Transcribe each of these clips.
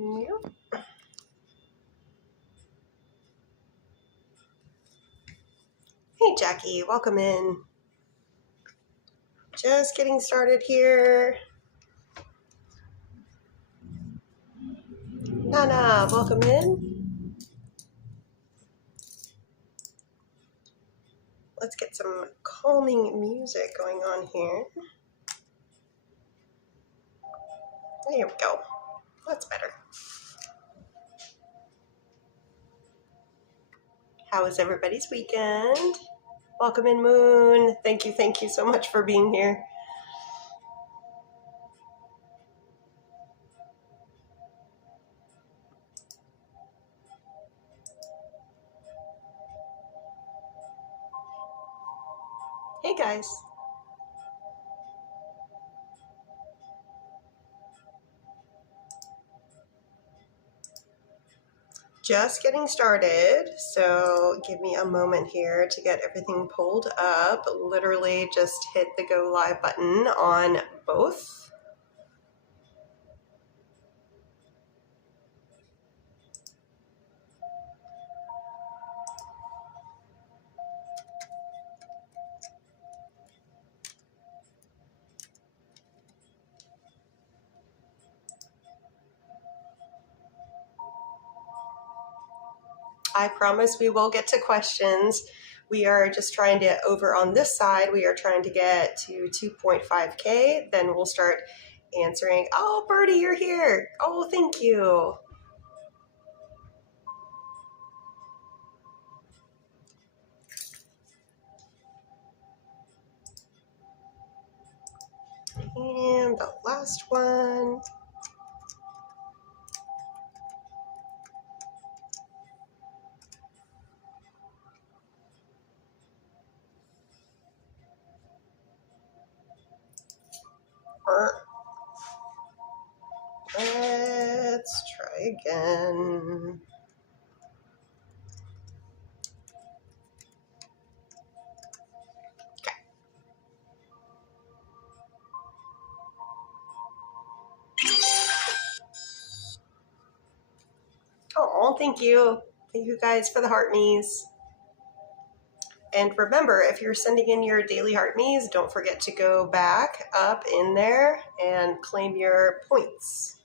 Yep. Hey Jackie, welcome in. Just getting started here. Nana, welcome in. Let's get some calming music going on here. There we go. That's better. How was everybody's weekend? Welcome in, Moon. Thank you so much for being here. Hey guys. Just getting started, so give me a moment here to get everything pulled up. Literally just hit the go live button on both. I promise we will get to questions. We are just trying to, over on this side, we are trying to get to 2.5K. Then we'll start answering. Oh, Birdie, you're here. Oh, thank you. And the last one. Let's try again. Okay. Oh, thank you. Thank you guys for the heart me's. And remember, if you're sending in your daily heart me's, don't forget to go back up in there and claim your points.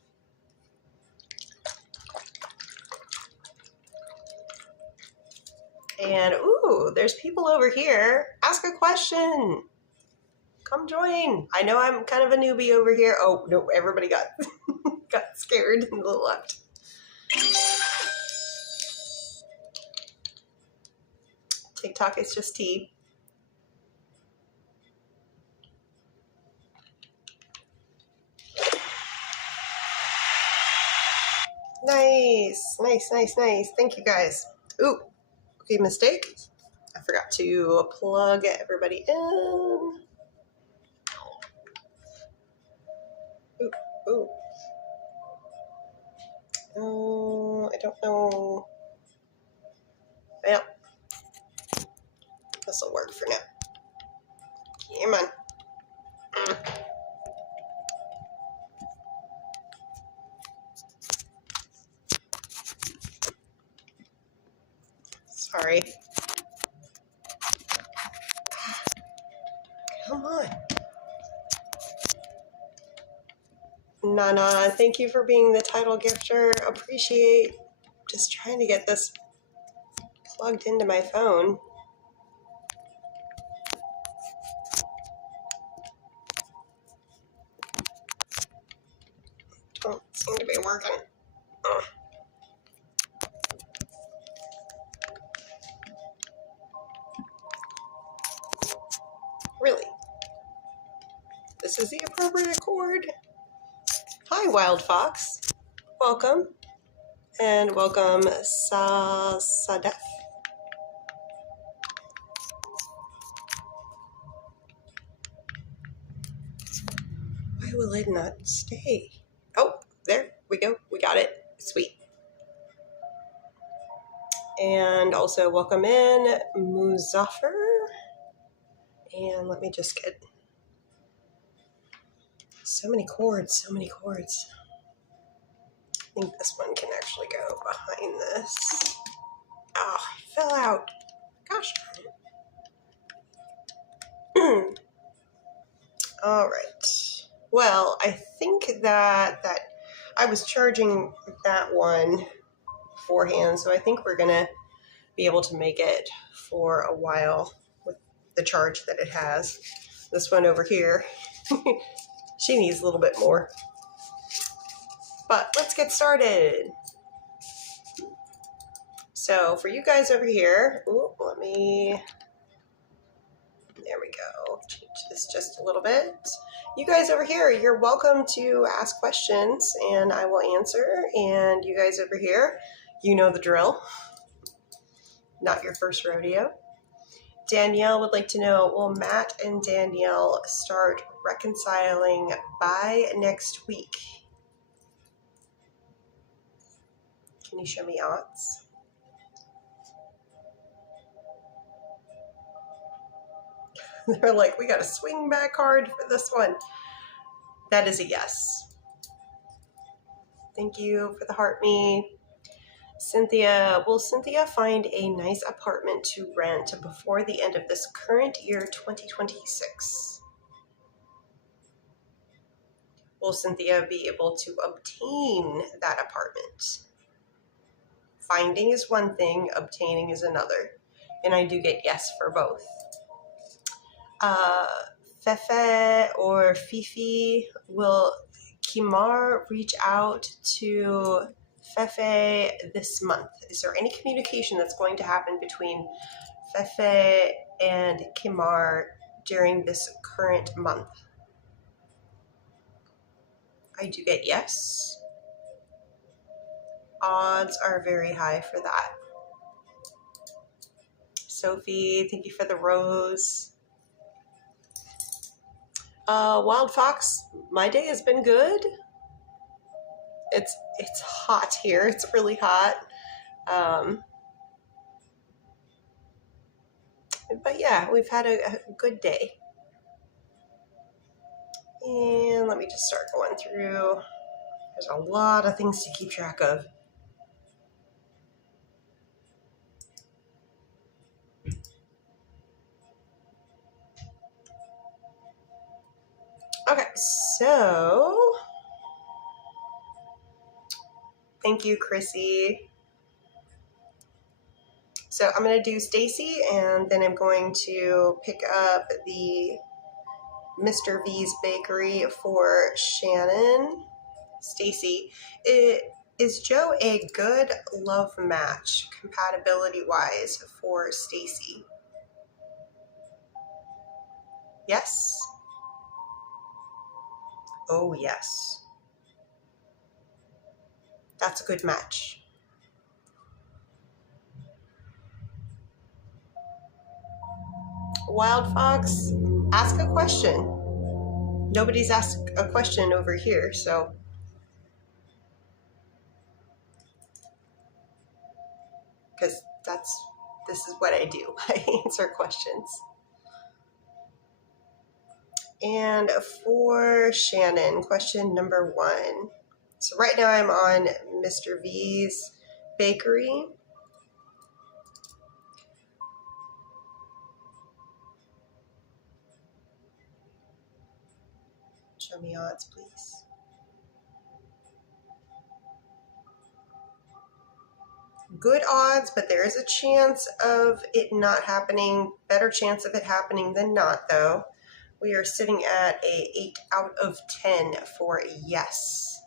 And, ooh, there's people over here. Ask a question. Come join. I know I'm kind of a newbie over here. Oh, no, everybody got got scared and left. TikTok is just tea. Nice. Thank you, guys. Ooh, okay, mistake. I forgot to plug everybody in. Ooh. Oh, I don't know. Well, this will work for now. Come on. Sorry. Come on. Nana, thank you for being the title gifter. Appreciate. Just trying to get this plugged into my phone. Don't seem to be working. Ugh. Really? This is the appropriate cord? Hi, Wild Fox. Welcome. And welcome, Sadef. Why will it not stay? Oh, there we go. We got it. Sweet. And also welcome in, Muzaffar. And let me just get so many cords. think this one can actually go behind this. Oh, I fell out. Gosh darn it. All right. Well, I think that I was charging that one beforehand, so I think we're gonna be able to make it for a while with the charge that it has. This one over here, she needs a little bit more. But let's get started. So for you guys over here, there we go. Change this just a little bit. You guys over here, you're welcome to ask questions and I will answer. And you guys over here, you know the drill. Not your first rodeo. Danielle would like to know, will Matt and Danielle start reconciling by next week? Can you show me odds? They're like, we got a swing back card for this one. That is a yes. Thank you for the heart me. Cynthia, will Cynthia find a nice apartment to rent before the end of this current year, 2026? Will Cynthia be able to obtain that apartment? Finding is one thing, obtaining is another. And I do get yes for both. Fefe or Fifi, will Kimar reach out to Fefe this month? Is there any communication that's going to happen between Fefe and Kimar during this current month? I do get yes. Odds are very high for that. Sophie, thank you for the rose. Wild Fox, my day has been good. It's hot here. It's really hot. But yeah, we've had a good day. And let me just start going through. There's a lot of things to keep track of. Okay, so thank you, Chrissy. So I'm going to do Stacy, and then I'm going to pick up the Mr. V's Bakery for Shannon. Stacy, is Joe a good love match compatibility-wise for Stacy? Yes? Oh, yes. That's a good match. Wild Fox, ask a question. Nobody's asked a question over here, so. Because this is what I do. I answer questions. And for Shannon, question number 1. So right now I'm on Mr. V's Bakery. Show me odds, please. Good odds, but there is a chance of it not happening. Better chance of it happening than not, though. We are sitting at a 8 out of 10 for a yes.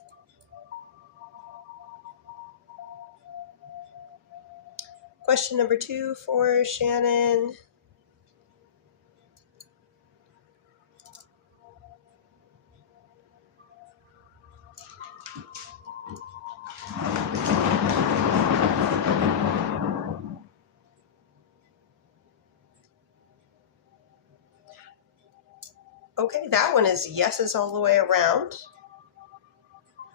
Question number 2 for Shannon. Okay, that one is yeses all the way around.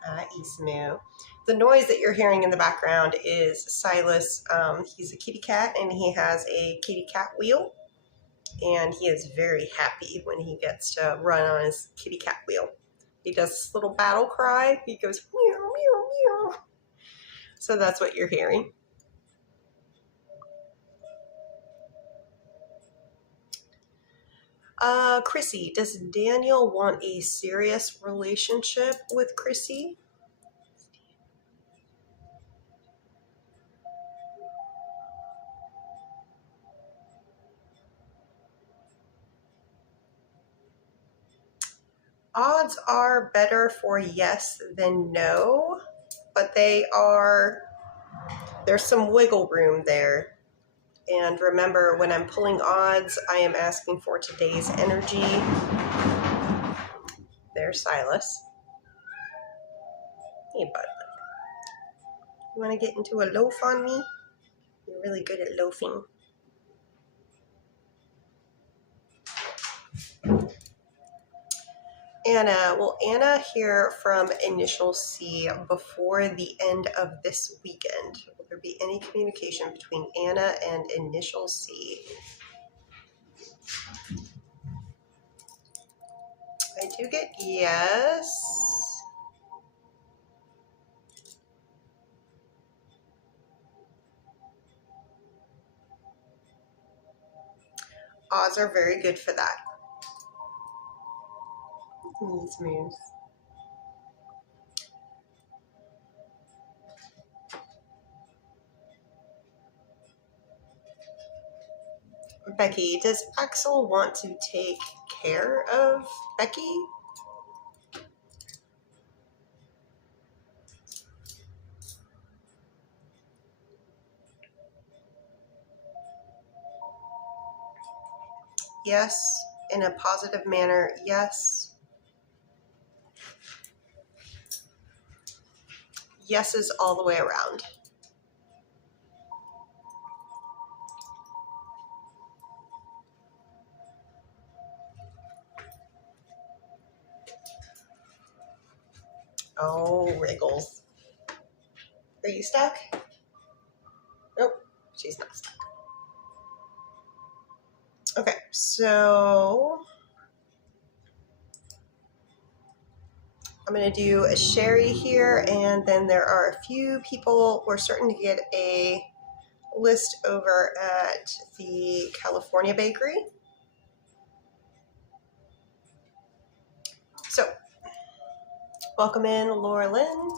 Ismu. The noise that you're hearing in the background is Silas. He's a kitty cat, and he has a kitty cat wheel. And he is very happy when he gets to run on his kitty cat wheel. He does this little battle cry. He goes, meow, meow, So that's what you're hearing. Chrissy, does Daniel want a serious relationship with Chrissy? Odds are better for yes than no, but there's some wiggle room there. And remember, when I'm pulling odds, I am asking for today's energy. There's Silas. Hey, bud. You want to get into a loaf on me? You're really good at loafing. Anna, will Anna hear from Initial C before the end of this weekend? Will there be any communication between Anna and Initial C? I do get yes. Odds are very good for that. Smooth. Becky, does Axel want to take care of Becky? Yes. In a positive manner, yes. Yeses all the way around. Oh, wriggles. Are you stuck? Nope, she's not stuck. Okay, so I'm going to do a Sherry here, and then there are a few people. We're starting to get a list over at the California Bakery. So, welcome in, Laura Lynn.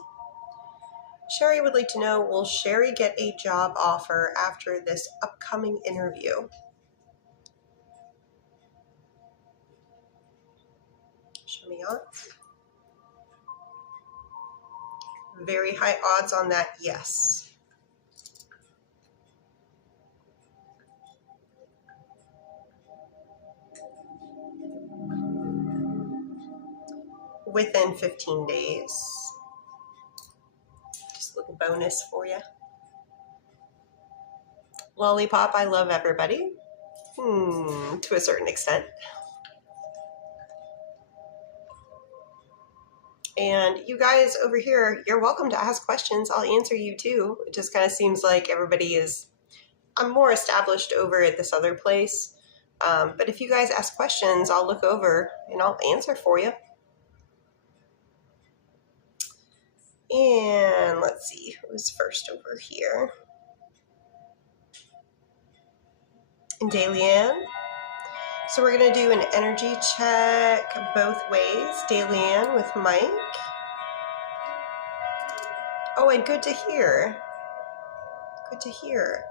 Sherry would like to know, will Sherry get a job offer after this upcoming interview? Show me odds. Very high odds on that, yes. Within 15 days. Just a little bonus for you. Lollipop, I love everybody. To a certain extent. And you guys over here, you're welcome to ask questions. I'll answer you too. It just kind of seems like everybody is, I'm more established over at this other place. But if you guys ask questions, I'll look over and I'll answer for you. And let's see, who's first over here? And Dalian. So we're going to do an energy check both ways. Dalian with Mike. Oh, and good to hear. Good to hear.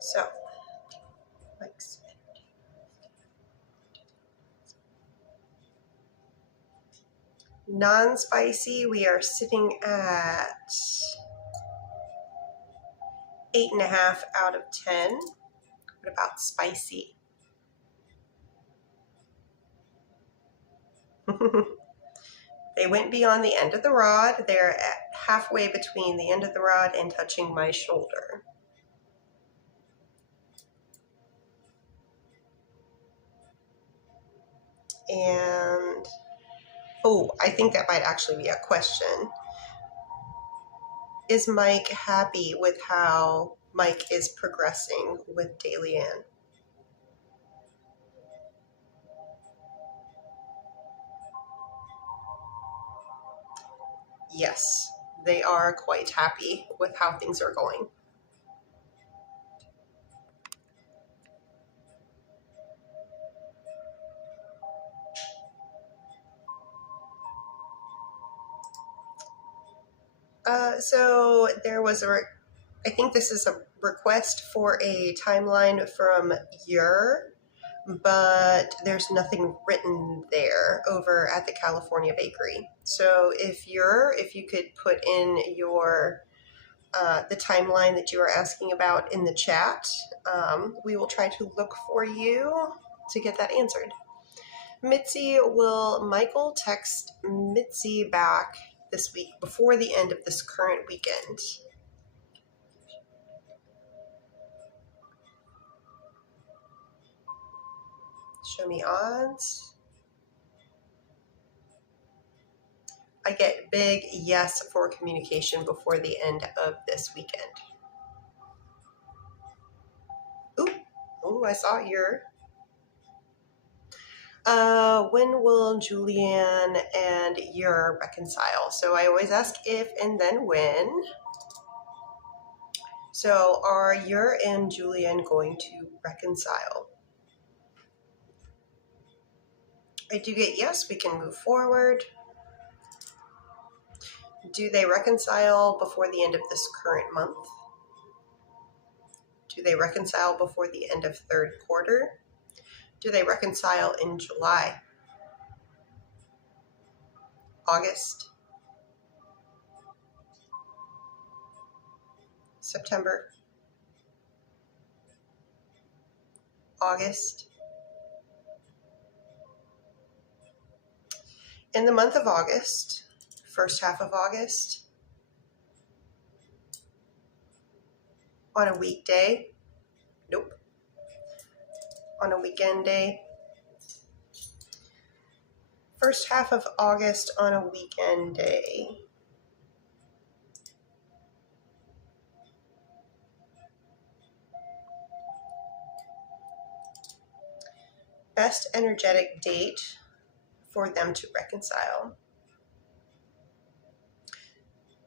So, Mike's energy. Non-spicy, we are sitting at 8.5 out of 10. What about spicy? They went beyond the end of the rod. They're at halfway between the end of the rod and touching my shoulder. And, oh, I think that might actually be a question. Is Mike happy with how Mike is progressing with Dalian? Yes, they are quite happy with how things are going. So there was I think this is a request for a timeline from but there's nothing written there over at the California Bakery. So if you could put in your the timeline that you are asking about in the chat, we will try to look for you to get that answered. Mitzi, will Michael text Mitzi back this week before the end of this current weekend? Show me odds. I get big yes for communication before the end of this weekend. Ooh, I saw your. When will Julianne and your reconcile? So I always ask if and then when. So are your and Julianne going to reconcile? I do get yes, we can move forward. Do they reconcile before the end of this current month? Do they reconcile before the end of third quarter? Do they reconcile in July, August, September, August? In the month of August, first half of August, on a weekday? Nope. On a weekend day? First half of August on a weekend day. Best energetic date for them to reconcile.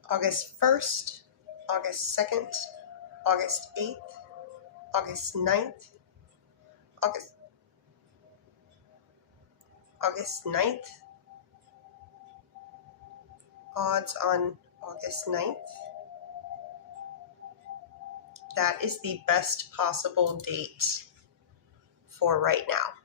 August 1st, August 2nd, August 8th, August 9th, August 9th. Odds on August 9th. That is the best possible date for right now.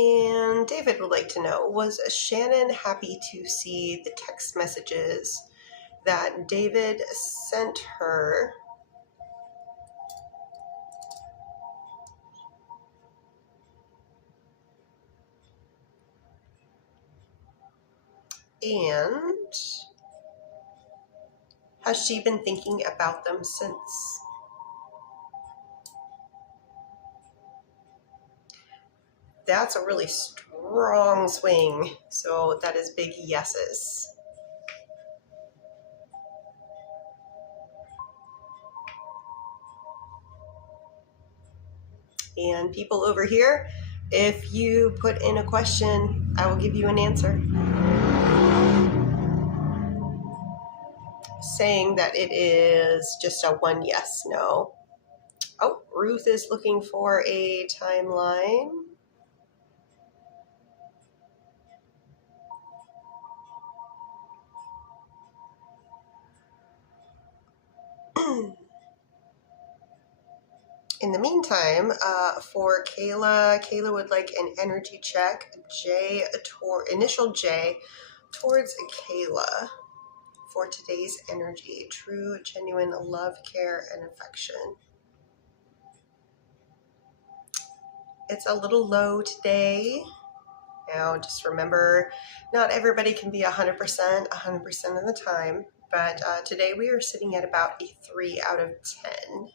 And David would like to know, was Shannon happy to see the text messages that David sent her? And has she been thinking about them since? That's a really strong swing. So that is big yeses. And people over here, if you put in a question, I will give you an answer. Saying that it is just a one yes, no. Oh, Ruth is looking for a timeline. In the meantime, for Kayla would like an energy check. Initial J towards Kayla for today's energy. True, genuine love, care, and affection. It's a little low today. Now, just remember, not everybody can be 100% of the time, but today we are sitting at about a 3 out of 10.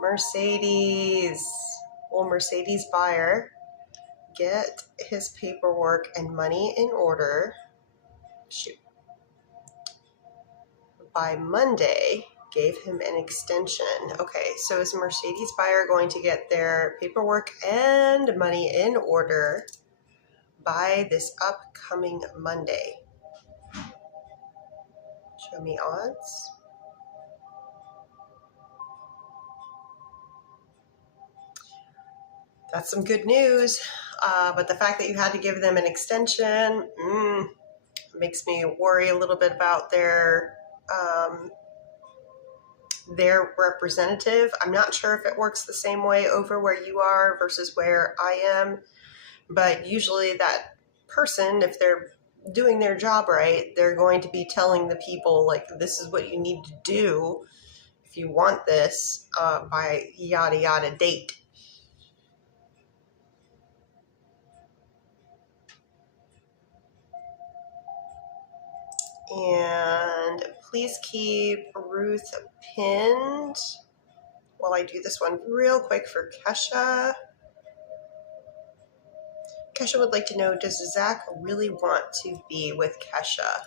Mercedes. Will Mercedes buyer get his paperwork and money in order? Shoot. By Monday, Gave him an extension. Okay, so is Mercedes buyer going to get their paperwork and money in order by this upcoming Monday? Show me odds. That's some good news. But the fact that you had to give them an extension makes me worry a little bit about their representative. I'm not sure if it works the same way over where you are versus where I am, but usually that person, if they're doing their job right, they're going to be telling the people, like, this is what you need to do if you want this by yada yada date. And please keep Ruth pinned while I do this one real quick for Kesha. Kesha would like to know, does Zach really want to be with Kesha?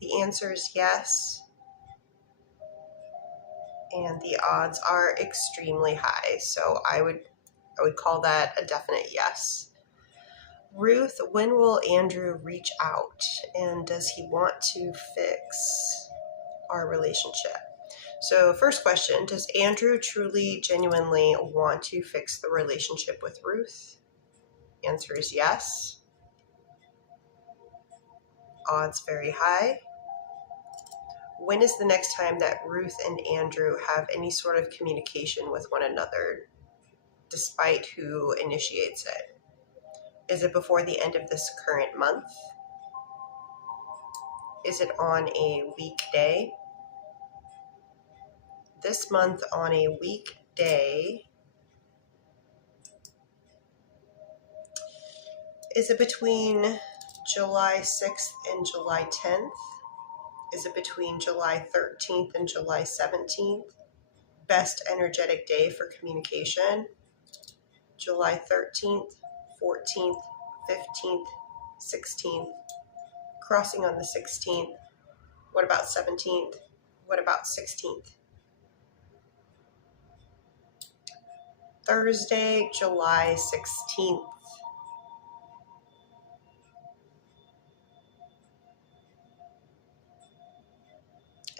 The answer is yes. And the odds are extremely high. So I would call that a definite yes. Ruth, when will Andrew reach out? And does he want to fix our relationship? So first question, does Andrew truly, genuinely want to fix the relationship with Ruth? Answer is yes. Odds very high. When is the next time that Ruth and Andrew have any sort of communication with one another, despite who initiates it? Is it before the end of this current month? Is it on a weekday? This month on a weekday. Is it between July 6th and July 10th? Is it between July 13th and July 17th? Best energetic day for communication? July 13th, 14th, 15th, 16th, crossing on the 16th. What about 17th? What about 16th? Thursday, July 16th.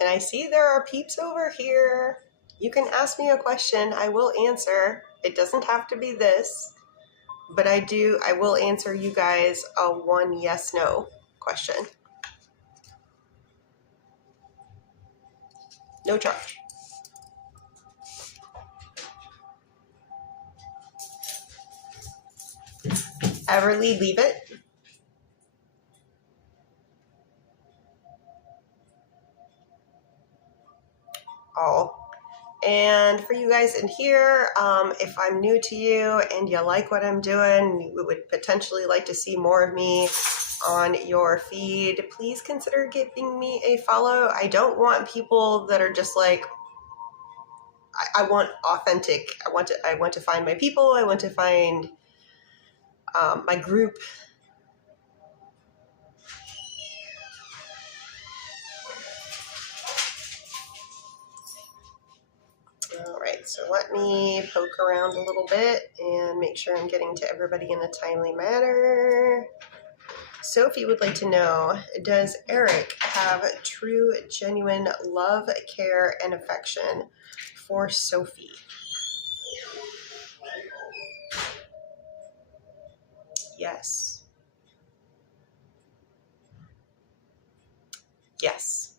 And I see there are peeps over here. You can ask me a question. I will answer. It doesn't have to be this, but I will answer you guys a one yes, no question. No charge. Everly, leave it. All. And for you guys in here, if I'm new to you and you like what I'm doing, you would potentially like to see more of me on your feed, please consider giving me a follow. I don't want people that are just like, I want authentic. I want to find my people. I want to find my group. All right, so let me poke around a little bit and make sure I'm getting to everybody in a timely manner. Sophie would like to know, does Eric have true, genuine love, care, and affection for Sophie? Yes. Yes.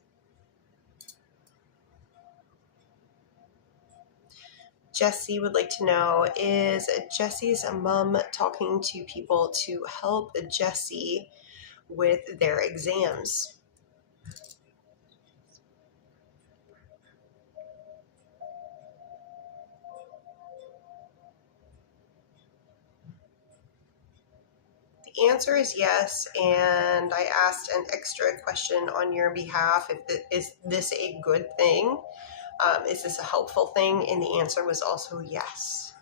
Jessie would like to know, is Jessie's mom talking to people to help Jessie with their exams? The answer is yes, and I asked an extra question on your behalf. Is this a good thing? Is this a helpful thing? And the answer was also yes.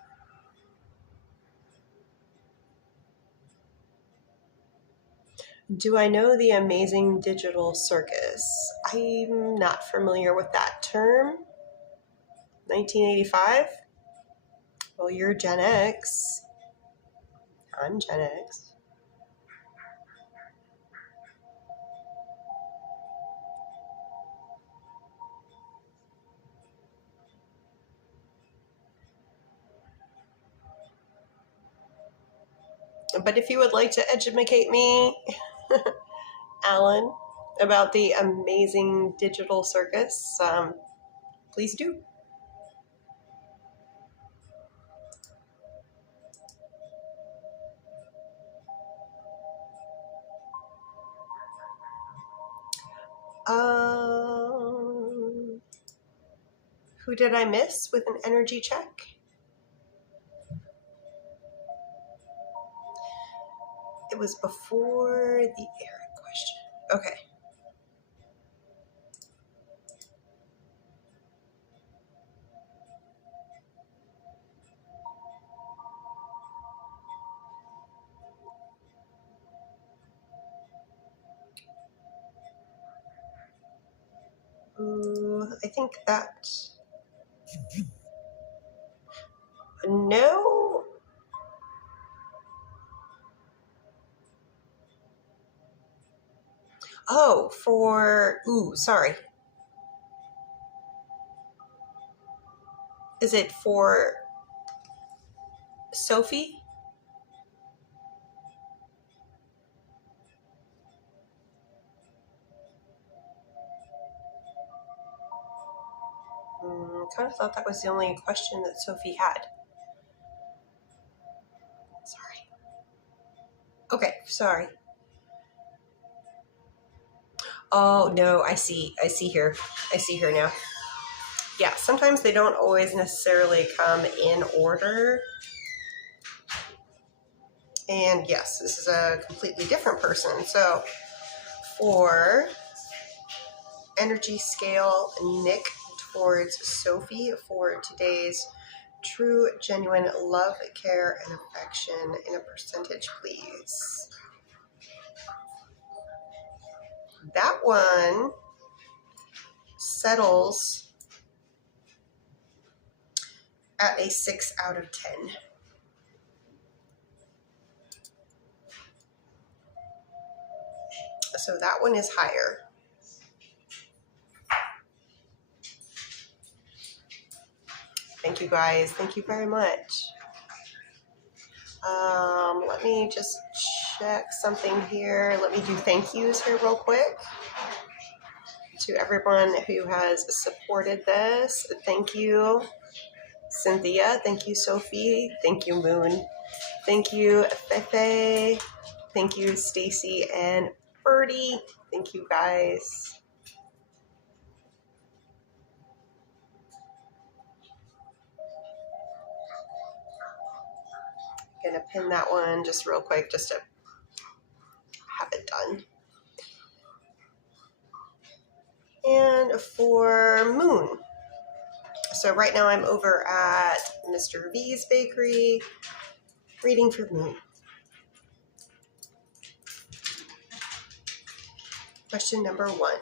Do I know the amazing digital circus? I'm not familiar with that term. 1985? Well, you're Gen X. I'm Gen X. But if you would like to educate me, Alan, about the amazing digital circus, please do. Who did I miss with an energy check? It was before the Eric question. Okay. Ooh, I think that... No. Oh, for... Ooh, sorry. Is it for Sophie? Kind of thought that was the only question that Sophie had. Sorry. Okay, sorry. Oh, no, I see here. I see here now. Yeah, sometimes they don't always necessarily come in order. And yes, this is a completely different person. So for energy scale, Nick towards Sophie for today's true, genuine love, care, and affection in a percentage, please. That one settles at a 6 out of 10. So that one is higher. Thank you guys. Thank you very much. Let me just check something here. Let me do thank yous here real quick. To everyone who has supported this, thank you, Cynthia. Thank you, Sophie. Thank you, Moon. Thank you, Fefe. Thank you, Stacy and Birdie. Thank you, guys. Gonna pin that one just real quick just to have it done. And for Moon. So right now I'm over at Mr. V's Bakery, reading for Moon. Question number 1.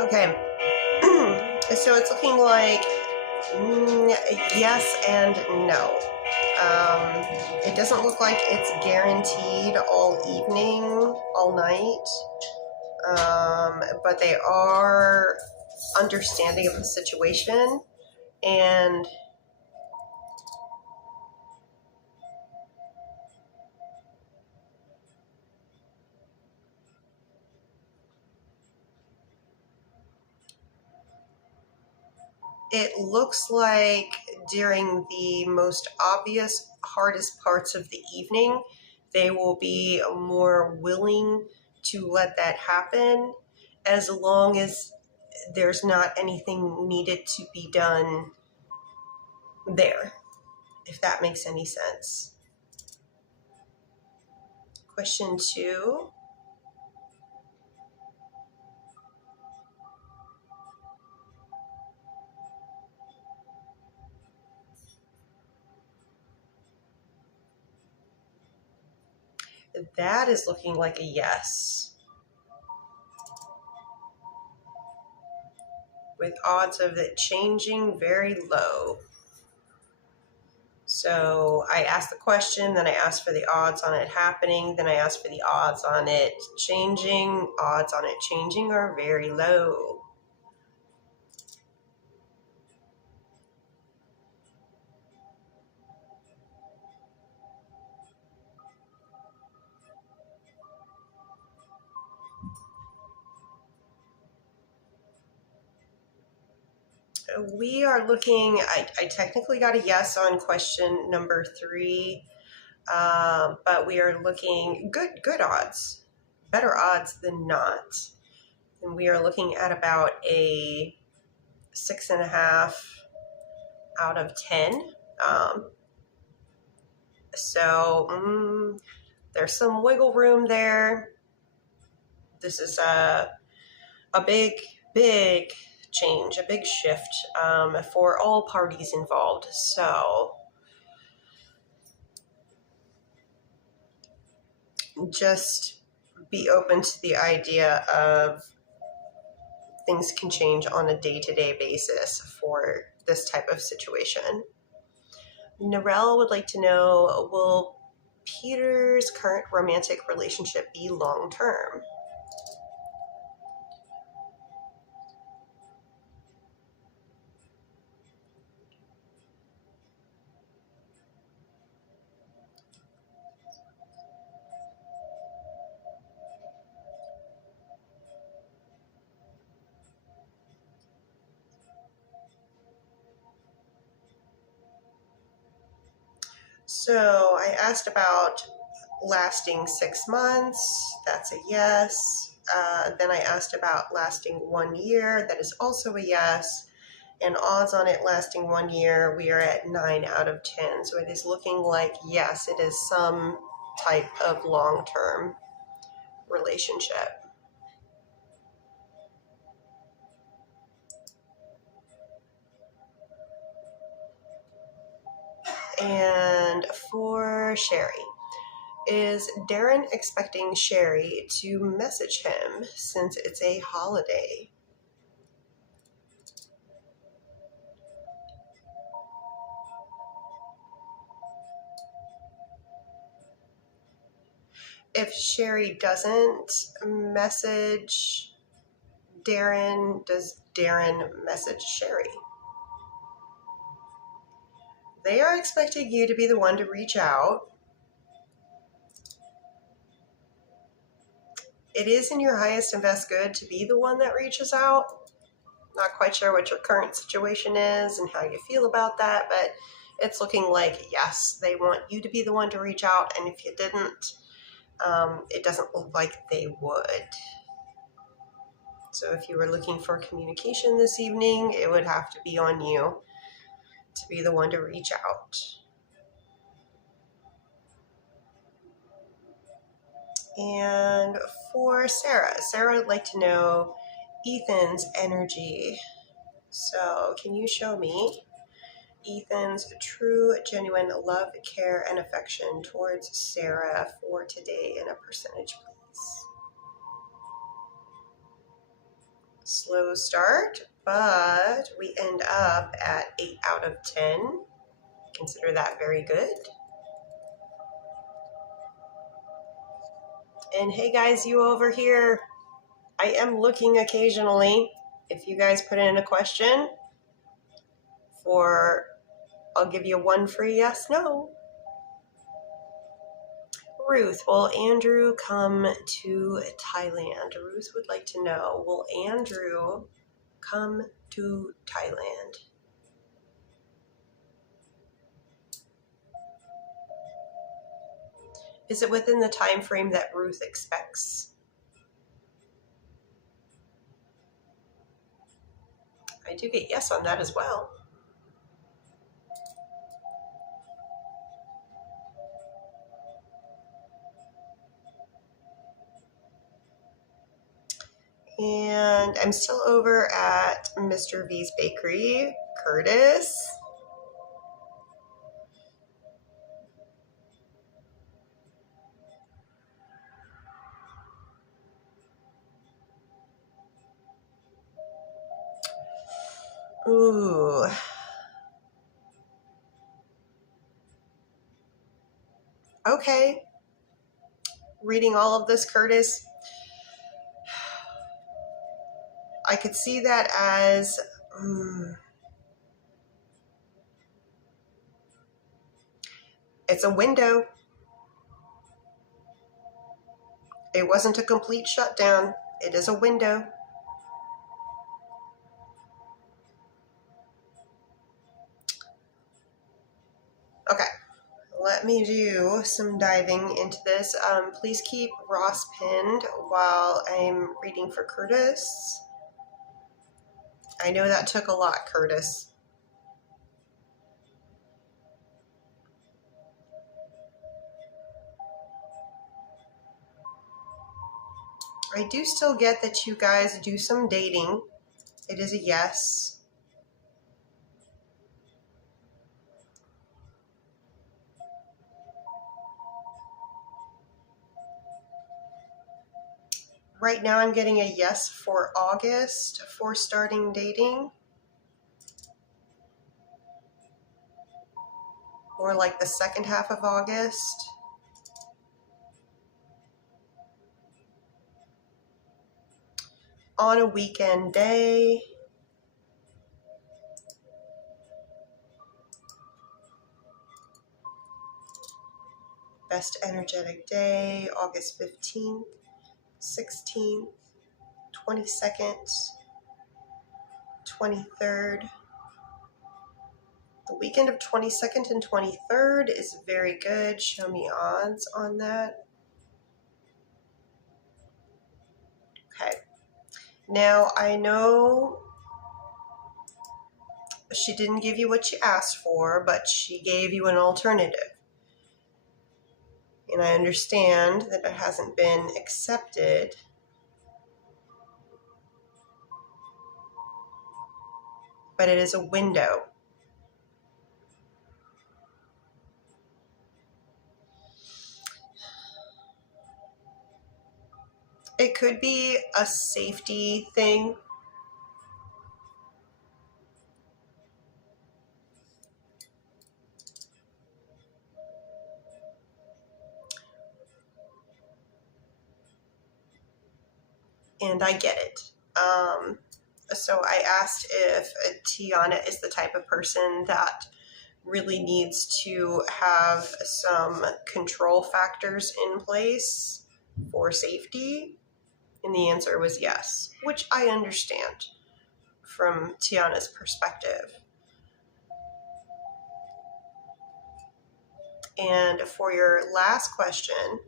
Okay. So it's looking like yes and no. It doesn't look like it's guaranteed all evening, all night, but they are understanding of the situation, and it looks like during the most obvious, hardest parts of the evening, they will be more willing to let that happen, as long as there's not anything needed to be done there, if that makes any sense. Question 2. That is looking like a yes, with odds of it changing very low. So I asked the question, then I asked for the odds on it happening, then I asked for the odds on it changing. Odds on it changing are very low. We are looking, I technically got a yes on question number 3, but we are looking good odds, better odds than not. And we are looking at about a 6.5 out of 10. So there's some wiggle room there. This is a big change, a big shift for all parties involved. So just be open to the idea of things can change on a day-to-day basis for this type of situation. Narelle would like to know, will Peter's current romantic relationship be long-term? So I asked about lasting 6 months. That's a yes. Then I asked about lasting 1 year. That is also a yes. And odds on it lasting 1 year, we are at 9 out of 10. So it is looking like, yes, it is some type of long-term relationship. And for Sherry, is Darren expecting Sherry to message him since it's a holiday? If Sherry doesn't message Darren, does Darren message Sherry? They are expecting you to be the one to reach out. It is in your highest and best good to be the one that reaches out. Not quite sure what your current situation is and how you feel about that, but it's looking like, yes, they want you to be the one to reach out, and if you didn't, it doesn't look like they would. So if you were looking for communication this evening, it would have to be on you to be the one to reach out. And for Sarah would like to know Ethan's energy. So can you show me Ethan's true, genuine love, care, and affection towards Sarah for today in a percentage, please? Slow start, but we end up at 8 out of 10. Consider that very good. And hey guys, you over here, I am looking occasionally. If you guys put in a question I'll give you 1 free yes, no. Ruth, will Andrew come to Thailand? Ruth would like to know, will Andrew come to Thailand? Is it within the time frame that Ruth expects? I do get yes on that as well. And I'm still over at Mr. V's Bakery. Curtis. Ooh. Okay. Reading all of this, Curtis, I could see that as it's a window. It wasn't a complete shutdown. It is a window. Okay, let me do some diving into this. Please keep Ross pinned while I'm reading for Curtis. I know that took a lot, Curtis. I do still get that you guys do some dating. It is a yes. Right now I'm getting a yes for August for starting dating. Or like the second half of August. On a weekend day. Best energetic day, August 15th, 16th, 22nd, 23rd. The weekend of 22nd and 23rd is very good. Show me odds on that. Okay. Now, I know she didn't give you what you asked for, but she gave you an alternative. And I understand that it hasn't been accepted. But it is a window. It could be a safety thing. And I get it. So I asked if Tiana is the type of person that really needs to have some control factors in place for safety. And the answer was yes, which I understand from Tiana's perspective. And for your last question,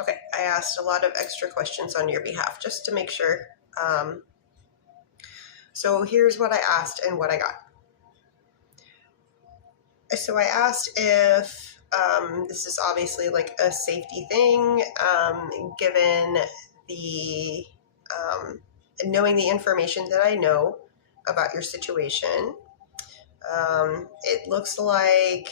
okay, I asked a lot of extra questions on your behalf just to make sure. So here's what I asked and what I got. So I asked if this is obviously like a safety thing, given the knowing the information that I know about your situation. It looks like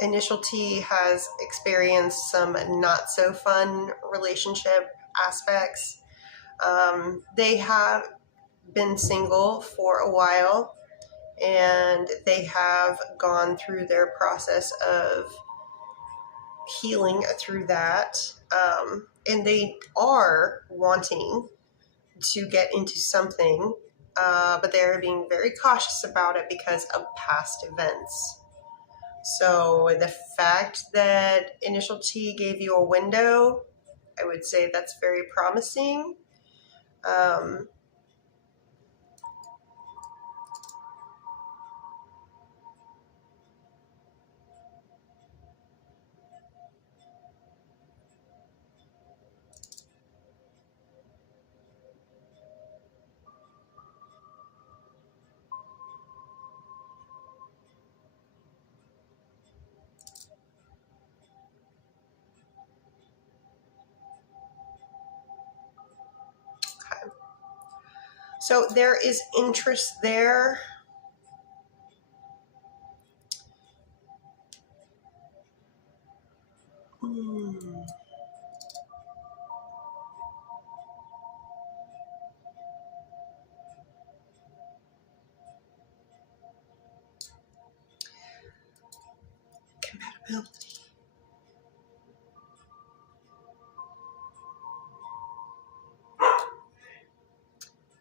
Initial T has experienced some not so fun relationship aspects. They have been single for a while, and they have gone through their process of healing through that. And they are wanting to get into something, but they're being very cautious about it because of past events. So the fact that Initial T gave you a window I would say that's very promising. Okay. So there is interest there. Compatibility.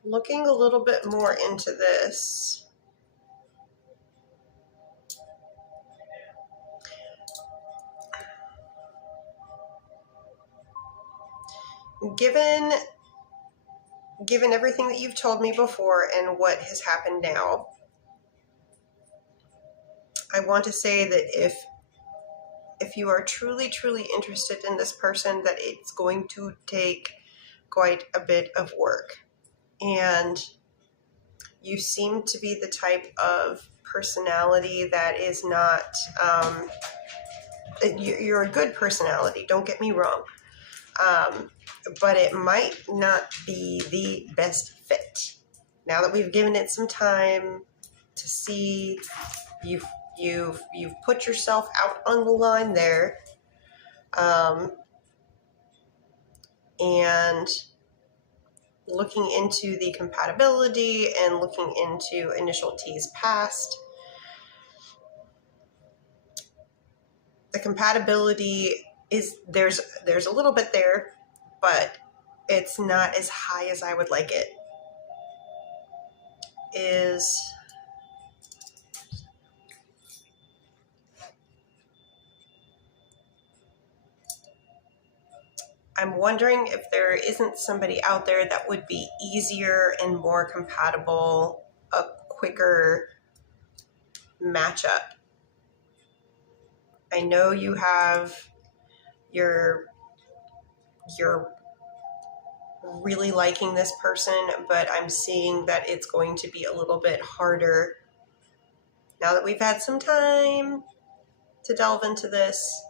Looking a little bit more into this. Given everything that you've told me before and what has happened now, I want to say that if you are truly, truly interested in this person, that it's going to take quite a bit of work. And you seem to be the type of personality that is not, you're a good personality, don't get me wrong. But it might not be the best fit. Now that we've given it some time to see, you've put yourself out on the line there, and looking into the compatibility and looking into Initial T's past. The compatibility is there's a little bit there, but it's not as high as I would like it. I'm wondering if there isn't somebody out there that would be easier and more compatible, a quicker matchup. I know you have you're really liking this person, but I'm seeing that it's going to be a little bit harder now that we've had some time to delve into this.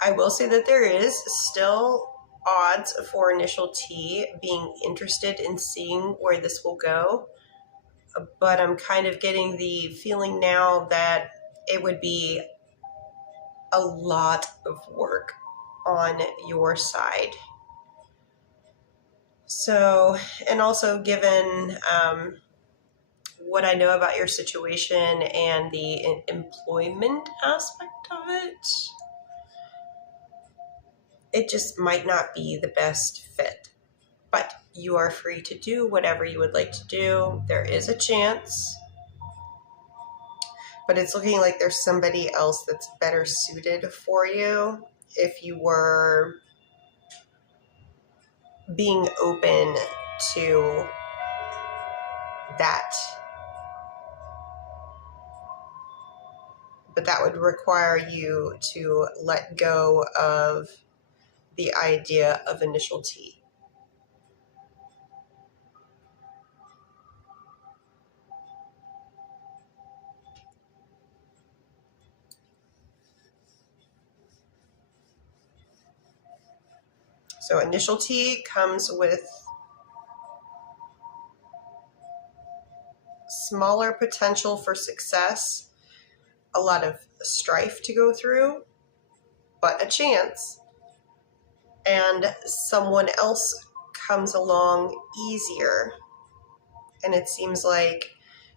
I will say that there is still odds for Initial T being interested in seeing where this will go, but I'm kind of getting the feeling now that it would be a lot of work on your side. So, and also given what I know about your situation and the employment aspect of it, it just might not be the best fit. But you are free to do whatever you would like to do. There is a chance, but it's looking like there's somebody else that's better suited for you if you were being open to that. But that would require you to let go of the idea of Initial T. So Initial T comes with smaller potential for success, a lot of strife to go through, but a chance. And someone else comes along easier. And it seems like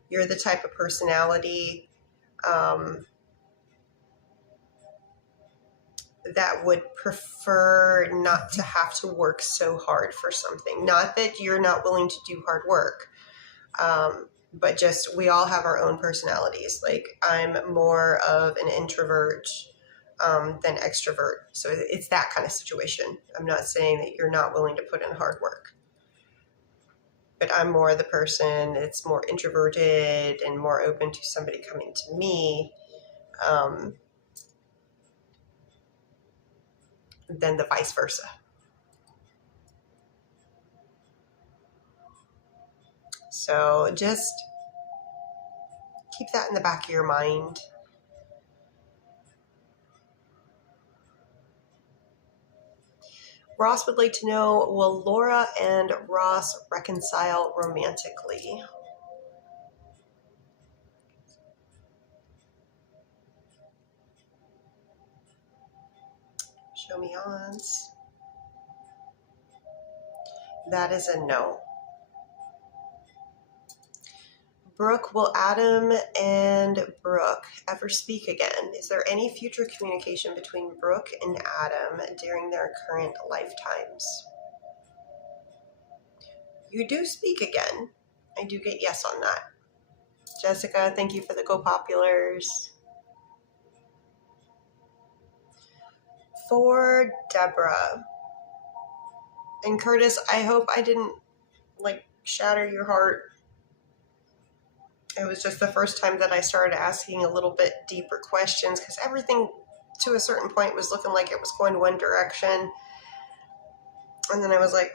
you're the type of personality that would prefer not to have to work so hard for something. Not that you're not willing to do hard work, but just we all have our own personalities. Like I'm more of an introvert. than extrovert. So it's that kind of situation. I'm not saying that you're not willing to put in hard work. But I'm more the person that's more introverted and more open to somebody coming to me than the vice versa. So just keep that in the back of your mind. Ross would like to know, will Laura and Ross reconcile romantically? Show me ons. That is a no. Brooke, will Adam and Brooke ever speak again? Is there any future communication between Brooke and Adam during their current lifetimes? You do speak again. I do get yes on that. Jessica, thank you for the Go Populars. For Deborah. And Curtis, I hope I didn't shatter your heart. It was just the first time that I started asking a little bit deeper questions because everything to a certain point was looking like it was going one direction. And then I was like,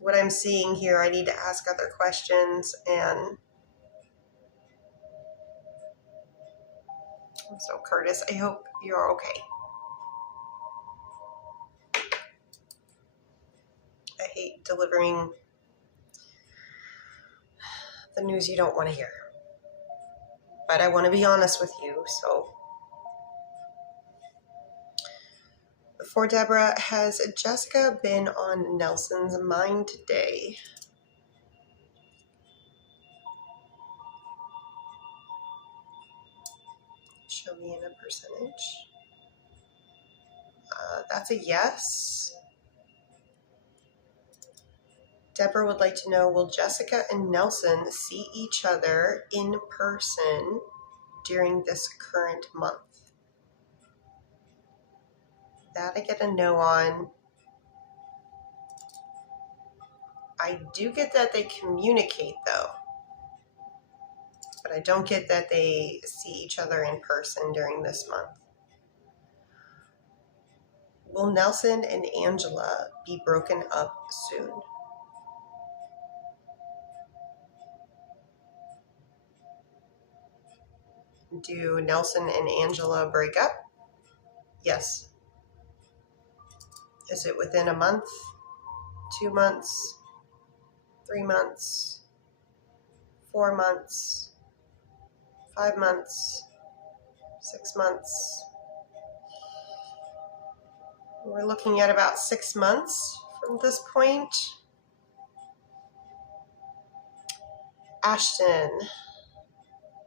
what I'm seeing here, I need to ask other questions. And so Curtis, I hope you're okay. I hate delivering the news you don't want to hear. But I want to be honest with you, so. For Deborah, has Jessica been on Nelson's mind today? Show me in a percentage. That's a yes. Deborah would like to know, will Jessica and Nelson see each other in person during this current month? That I get a no on. I do get that they communicate though, but I don't get that they see each other in person during this month. Will Nelson and Angela be broken up soon? Do Nelson and Angela break up? Yes. Is it within a month, 2 months, 3 months, 4 months, 5 months, 6 months? We're looking at about 6 months from this point. Ashton.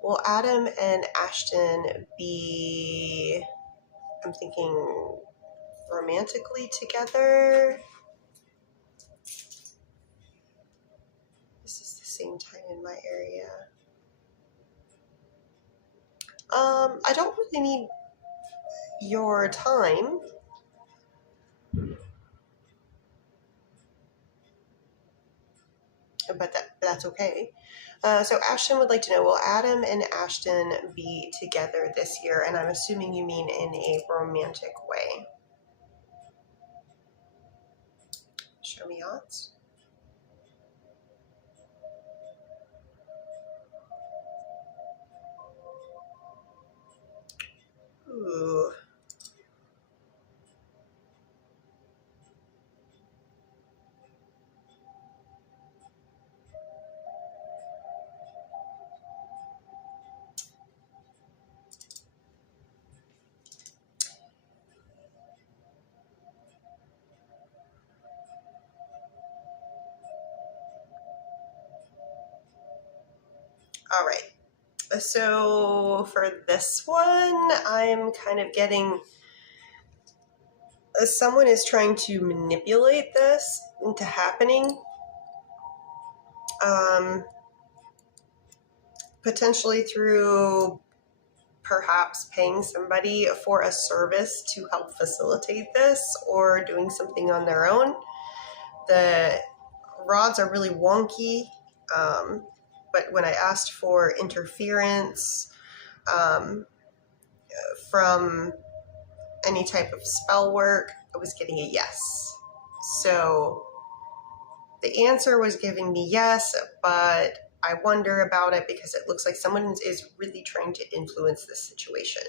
Will Adam and Ashton be, I'm thinking, romantically together? This is the same time in my area. I don't really need your time. But that's okay. So Ashton would like to know, will Adam and Ashton be together this year? And I'm assuming you mean in a romantic way. Show me odds. Ooh. All right. So for this one, I'm kind of getting, someone is trying to manipulate this into happening. Potentially through perhaps paying somebody for a service to help facilitate this or doing something on their own. The rods are really wonky, but when I asked for interference from any type of spell work, I was getting a yes. So the answer was giving me yes, but I wonder about it because it looks like someone is really trying to influence this situation.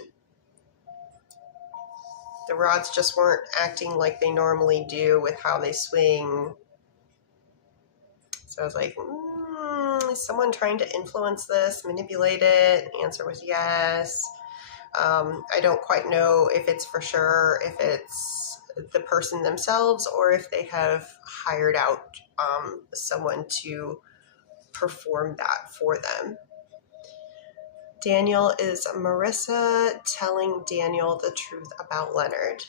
The rods just weren't acting like they normally do with how they swing. So I was like, is someone trying to influence this, manipulate it? The answer was yes. I don't quite know if it's for sure, if it's the person themselves or if they have hired out someone to perform that for them. Daniel, is Marissa telling Daniel the truth about Leonard?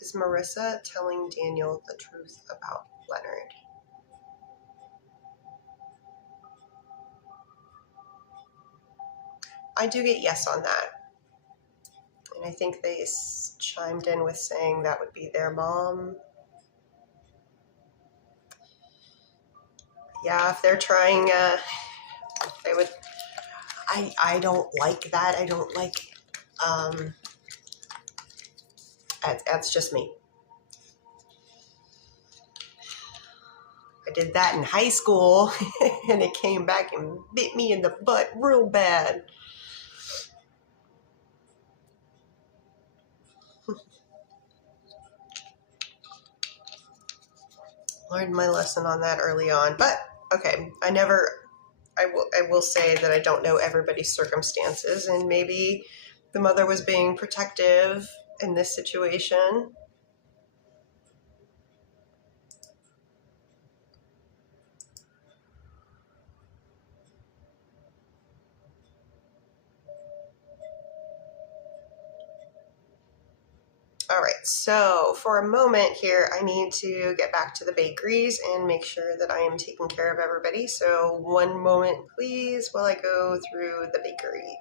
Is Marissa telling Daniel the truth about Leonard? I do get yes on that. And I think they chimed in with saying that would be their mom. Yeah, if they're trying, they would. I don't like that. I don't like. That's just me. I did that in high school, and it came back and bit me in the butt real bad. Learned my lesson on that early on, but okay, I will say that I don't know everybody's circumstances, and maybe the mother was being protective in this situation. All right, so for a moment here, I need to get back to the bakeries and make sure that I am taking care of everybody. So one moment, please, while I go through the bakeries.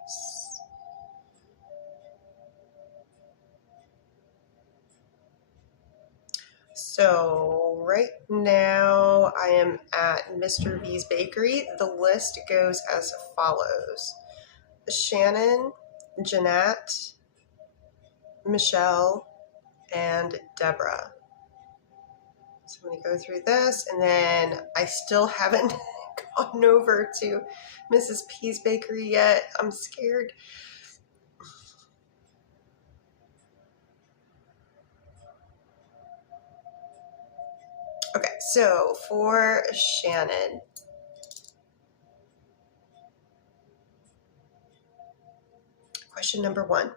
So right now I am at Mr. V's Bakery. The list goes as follows: Shannon, Jeanette, Michelle, and Deborah. So I'm going to go through this, and then I still haven't gotten over to Mrs. P's Bakery yet. I'm scared. Okay, so for Shannon, question number 1.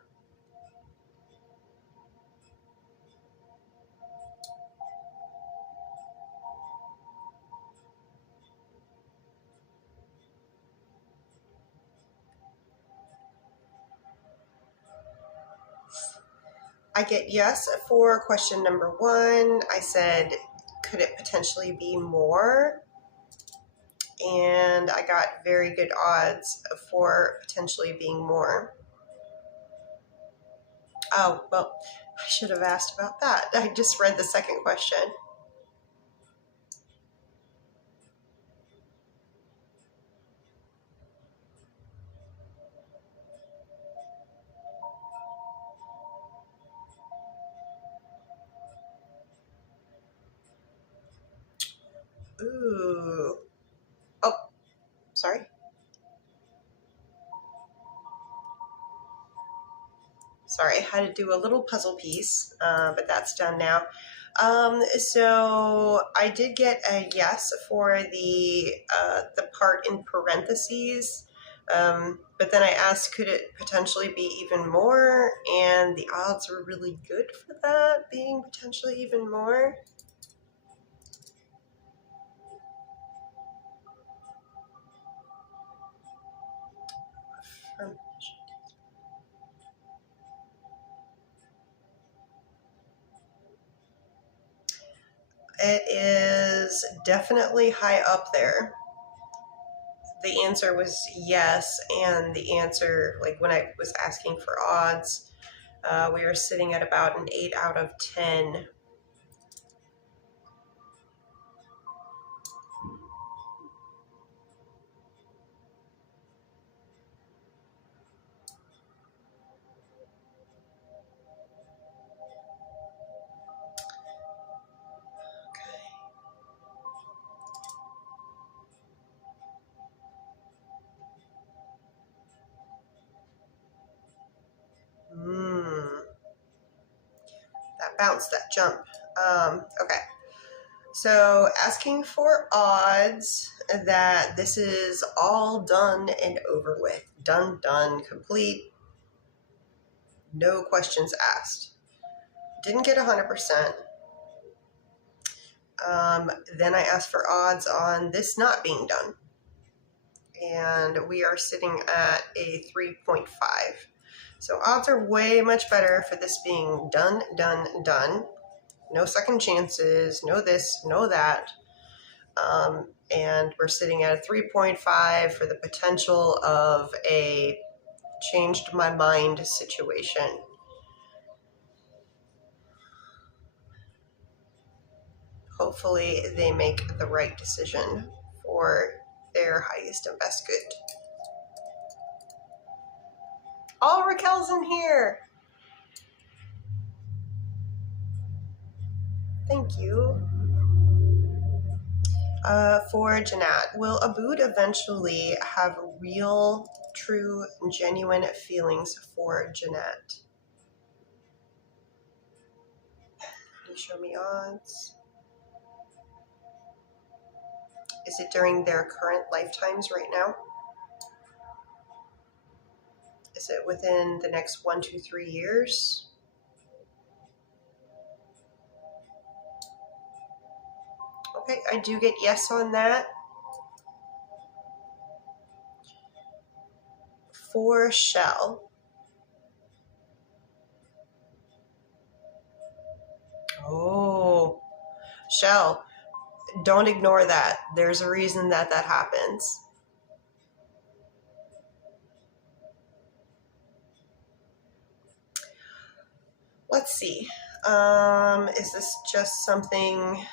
I get yes for question number 1. I said, could it potentially be more? And I got very good odds for potentially being more. Oh, well, I should have asked about that. I just read the second question. Ooh. Oh, sorry. Sorry, I had to do a little puzzle piece, but that's done now. So I did get a yes for the part in parentheses, but then I asked, could it potentially be even more? And the odds were really good for that being potentially even more. It is definitely high up there. the answer was yes, and the answer, like when I was asking for odds, we were sitting at about an 8 out of 10. That bounce, that jump. Okay. So asking for odds that this is all done and over with. Done, complete. No questions asked. Didn't get 100%. Then I asked for odds on this not being done. And we are sitting at a 3.5. So odds are way much better for this being done. No second chances, no this, no that. And we're sitting at a 3.5 for the potential of a changed my mind situation. Hopefully they make the right decision for their highest and best good. Oh, Raquel's in here. Thank you. For Jeanette, will Abood eventually have real, true, genuine feelings for Jeanette? Can you show me odds? Is it during their current lifetimes right now? Is it within the next 1, 2, 3 years? Okay, I do get yes on that. For Shell. Oh, Shell, don't ignore that. There's a reason that that happens. Let's see. Is this just something...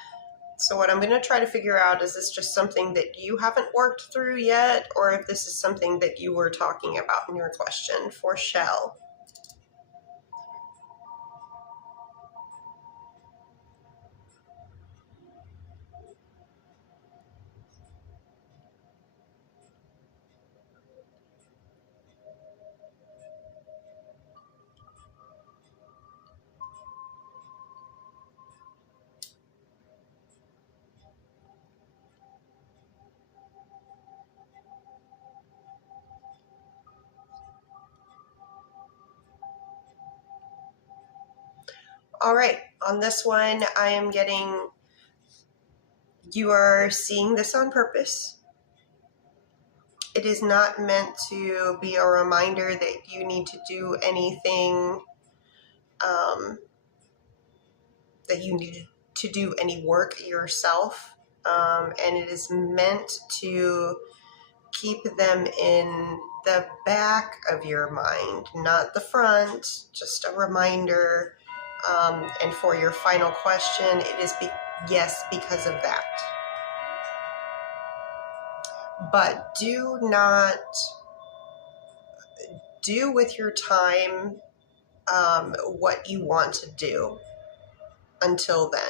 So what I'm going to try to figure out, is this just something that you haven't worked through yet, or if this is something that you were talking about in your question for Shell. All right, on this one, I am getting, you are seeing this on purpose. It is not meant to be a reminder that you need to do anything, that you need to do any work yourself. And it is meant to keep them in the back of your mind, not the front, just a reminder. And for your final question, it is yes, because of that. But do not do with your time what you want to do until then.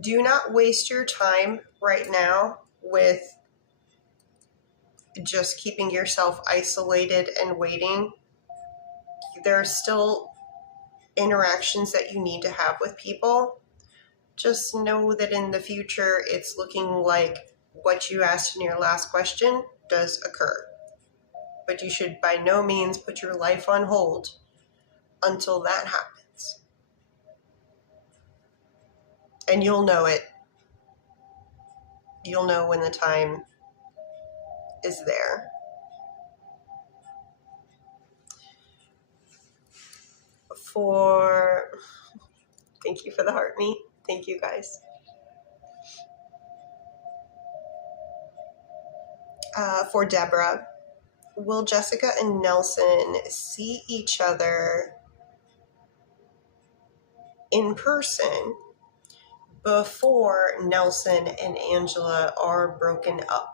Do not waste your time right now with just keeping yourself isolated and waiting. There are still interactions that you need to have with people. Just know that in the future, it's looking like what you asked in your last question does occur. But you should by no means put your life on hold until that happens. And you'll know it. You'll know when the time is there. Thank you for the heart meet. Thank you guys. For Deborah, will Jessica and Nelson see each other in person before Nelson and Angela are broken up?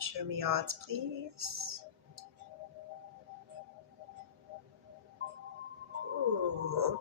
Show me odds, please. Ooh.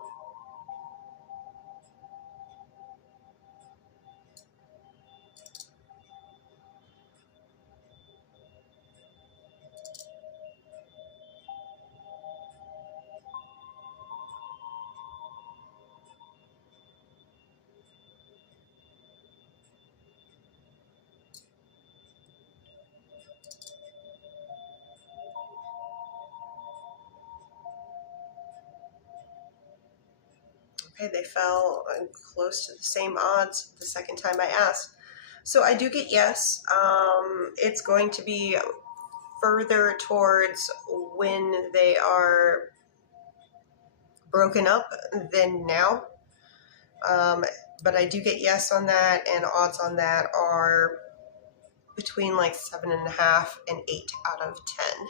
Okay, they fell close to the same odds the second time I asked. So I do get yes. It's going to be further towards when they are broken up than now. But I do get yes on that, and odds on that are between like 7.5 and 8 out of 10.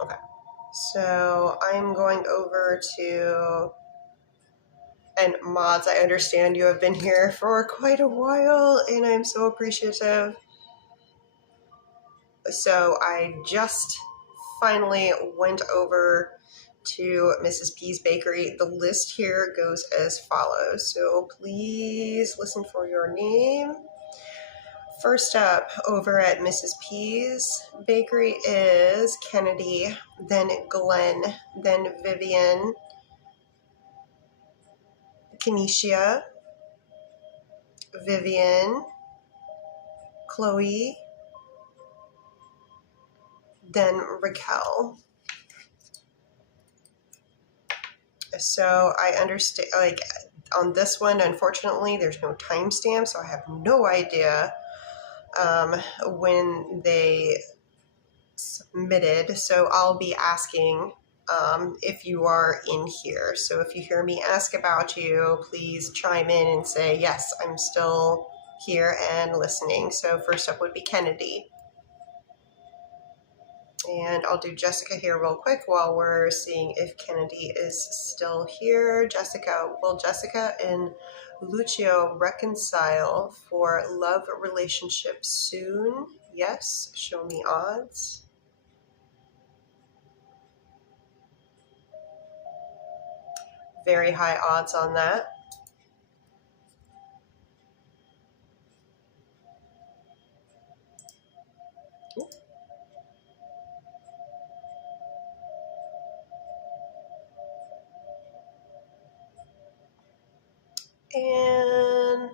Okay, so I'm going over to, and mods, I understand you have been here for quite a while, and I'm so appreciative. So I just finally went over to Mrs. P's Bakery. The list here goes as follows, so please listen for your name. First up, over at Mrs. P's Bakery is Kennedy, then Glenn, then Vivian, Kenesha, Vivian, Chloe, then Raquel. So I understand, like, on this one, unfortunately, there's no timestamp, so I have no idea when they submitted. So I'll be asking if you are in here. So if you hear me ask about you, please chime in and say, yes, I'm still here and listening. So first up would be Kennedy. And I'll do Jessica here real quick while we're seeing if Kennedy is still here. Jessica, will Jessica and Lucio reconcile for love relationship soon? Yes, show me odds. Very high odds on that. And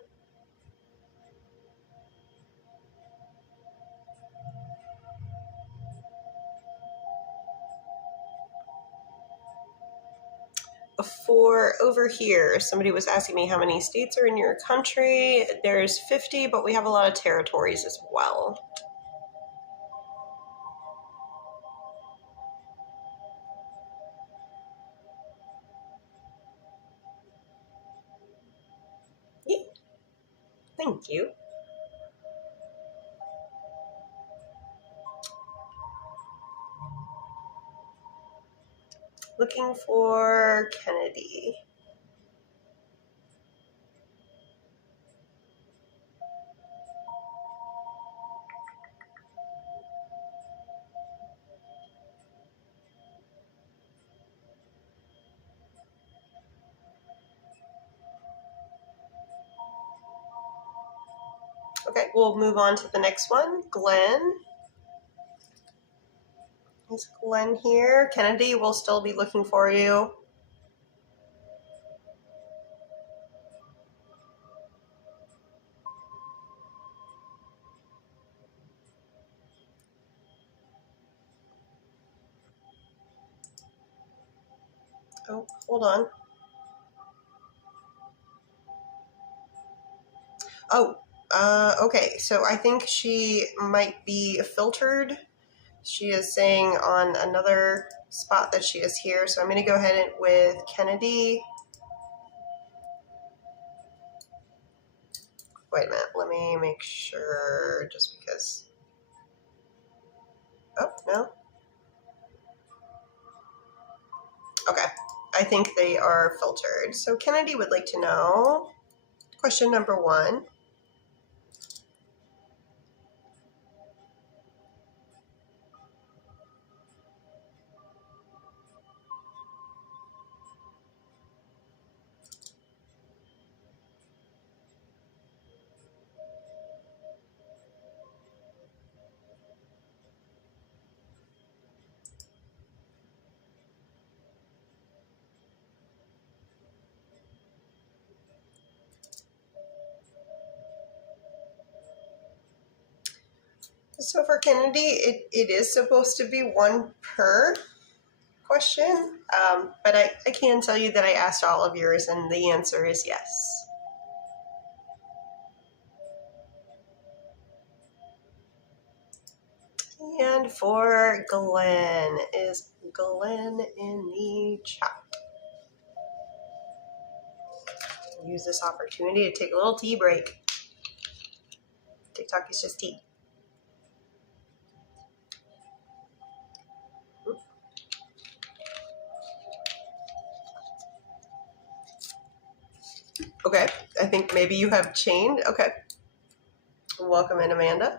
for over here, somebody was asking me how many states are in your country. There's 50, but we have a lot of territories as well. Yeah. Thank you. Looking for Kennedy. Okay, we'll move on to the next one. Glenn. Is Glenn here? Kennedy will still be looking for you. Oh, hold on. Oh, okay. So I think she might be filtered. She is saying on another spot that she is here. So I'm going to go ahead with Kennedy. Wait a minute. Let me make sure just because. Oh, no. Okay. I think they are filtered. So Kennedy would like to know, question number 1. So for Kennedy, it is supposed to be 1 per question, but I can tell you that I asked all of yours and the answer is yes. And for Glenn, is Glenn in the chat? Use this opportunity to take a little tea break. TikTok is just tea. Okay, I think maybe you have chained. Okay. Welcome in, Amanda.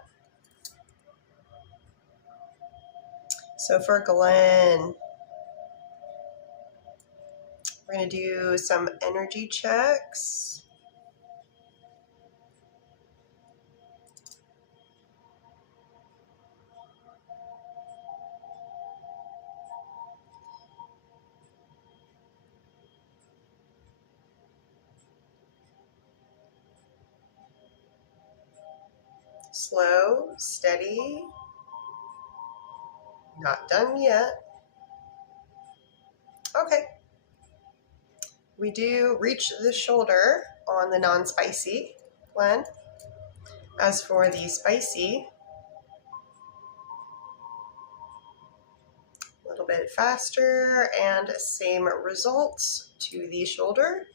So for Glenn, we're going to do some energy checks. Slow, steady, not done yet. Okay. We do reach the shoulder on the non-spicy, Glenn. As for the spicy, a little bit faster and same results to the shoulder.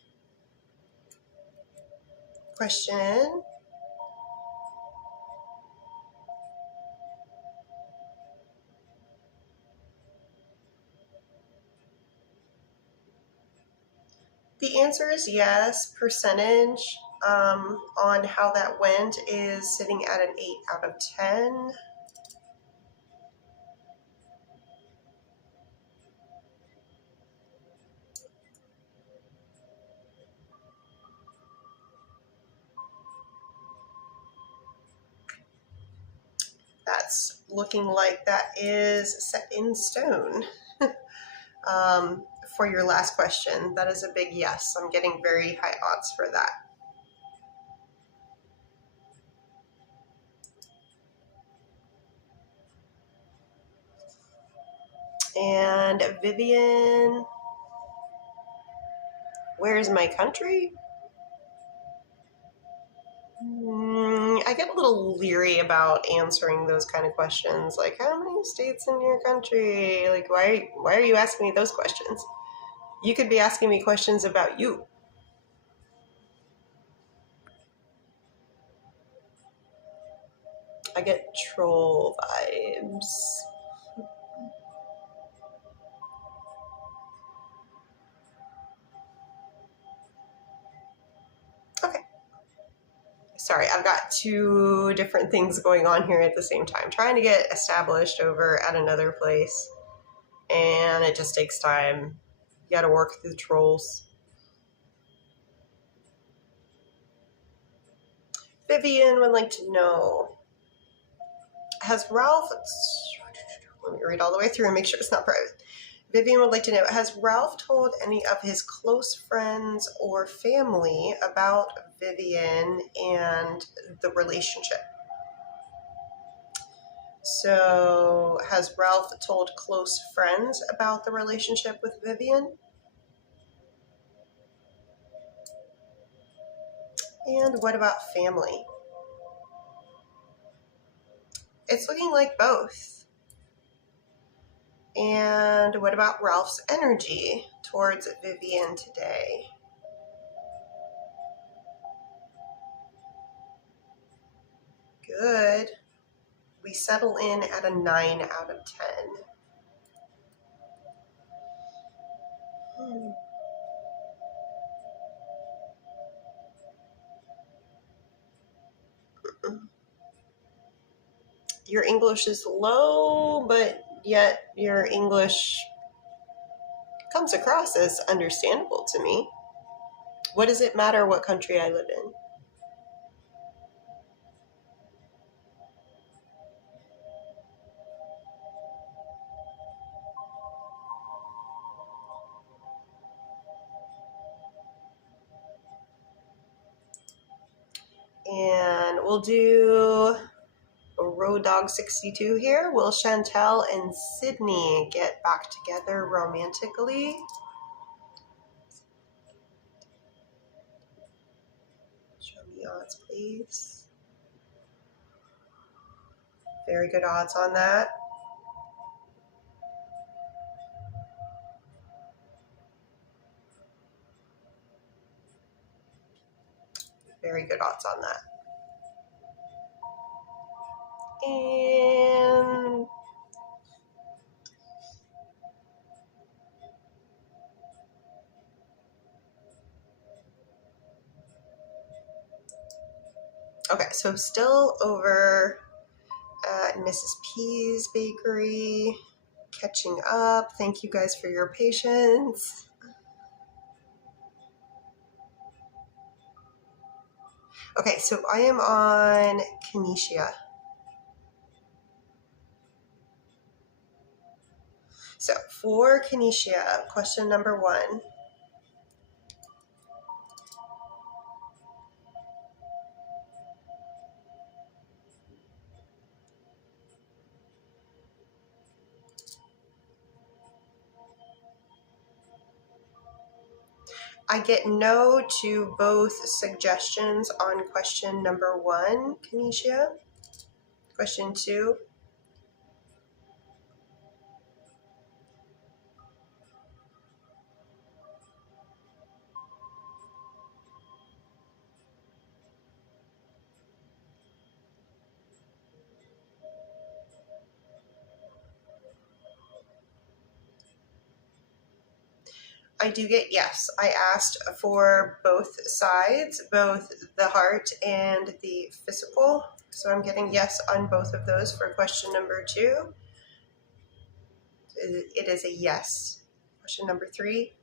Question. The answer is yes. Percentage on how that went is sitting at an 8 out of 10. That's looking like that is set in stone. For your last question, that is a big yes. I'm getting very high odds for that. And Vivian, where's my country? I get a little leery about answering those kind of questions. Like, how many states in your country? Like, why are you asking me those questions? You could be asking me questions about you. I get troll vibes. Okay. Sorry, I've got 2 different things going on here at the same time. Trying to get established over at another place. And it just takes time. You gotta work through the trolls. Vivian would like to know, has Ralph Let me read all the way through and make sure it's not private. Vivian would like to know, has Ralph told any of his close friends or family about Vivian and the relationship? So, has Ralph told close friends about the relationship with Vivian? And what about family? It's looking like both. And what about Ralph's energy towards Vivian today? Good. We settle in at a 9 out of 10. Your English is low, but yet your English comes across as understandable to me. What does it matter what country I live in? And we'll do Road Dog 62 here. Will Chantel and Sydney get back together romantically? Show me odds, please. Very good odds on that. Very good odds on that. And okay, so still over at Mrs. P's Bakery. Catching up. Thank you guys for your patience. Okay, so I am on Kinesia. So for Kinesia, question number 1. I get no to both suggestions on question number 1, Kinesia. Question 2. I do get yes. I asked for both sides, both the heart and the physical. So I'm getting yes on both of those for question number 2. It is a yes. Question number 3.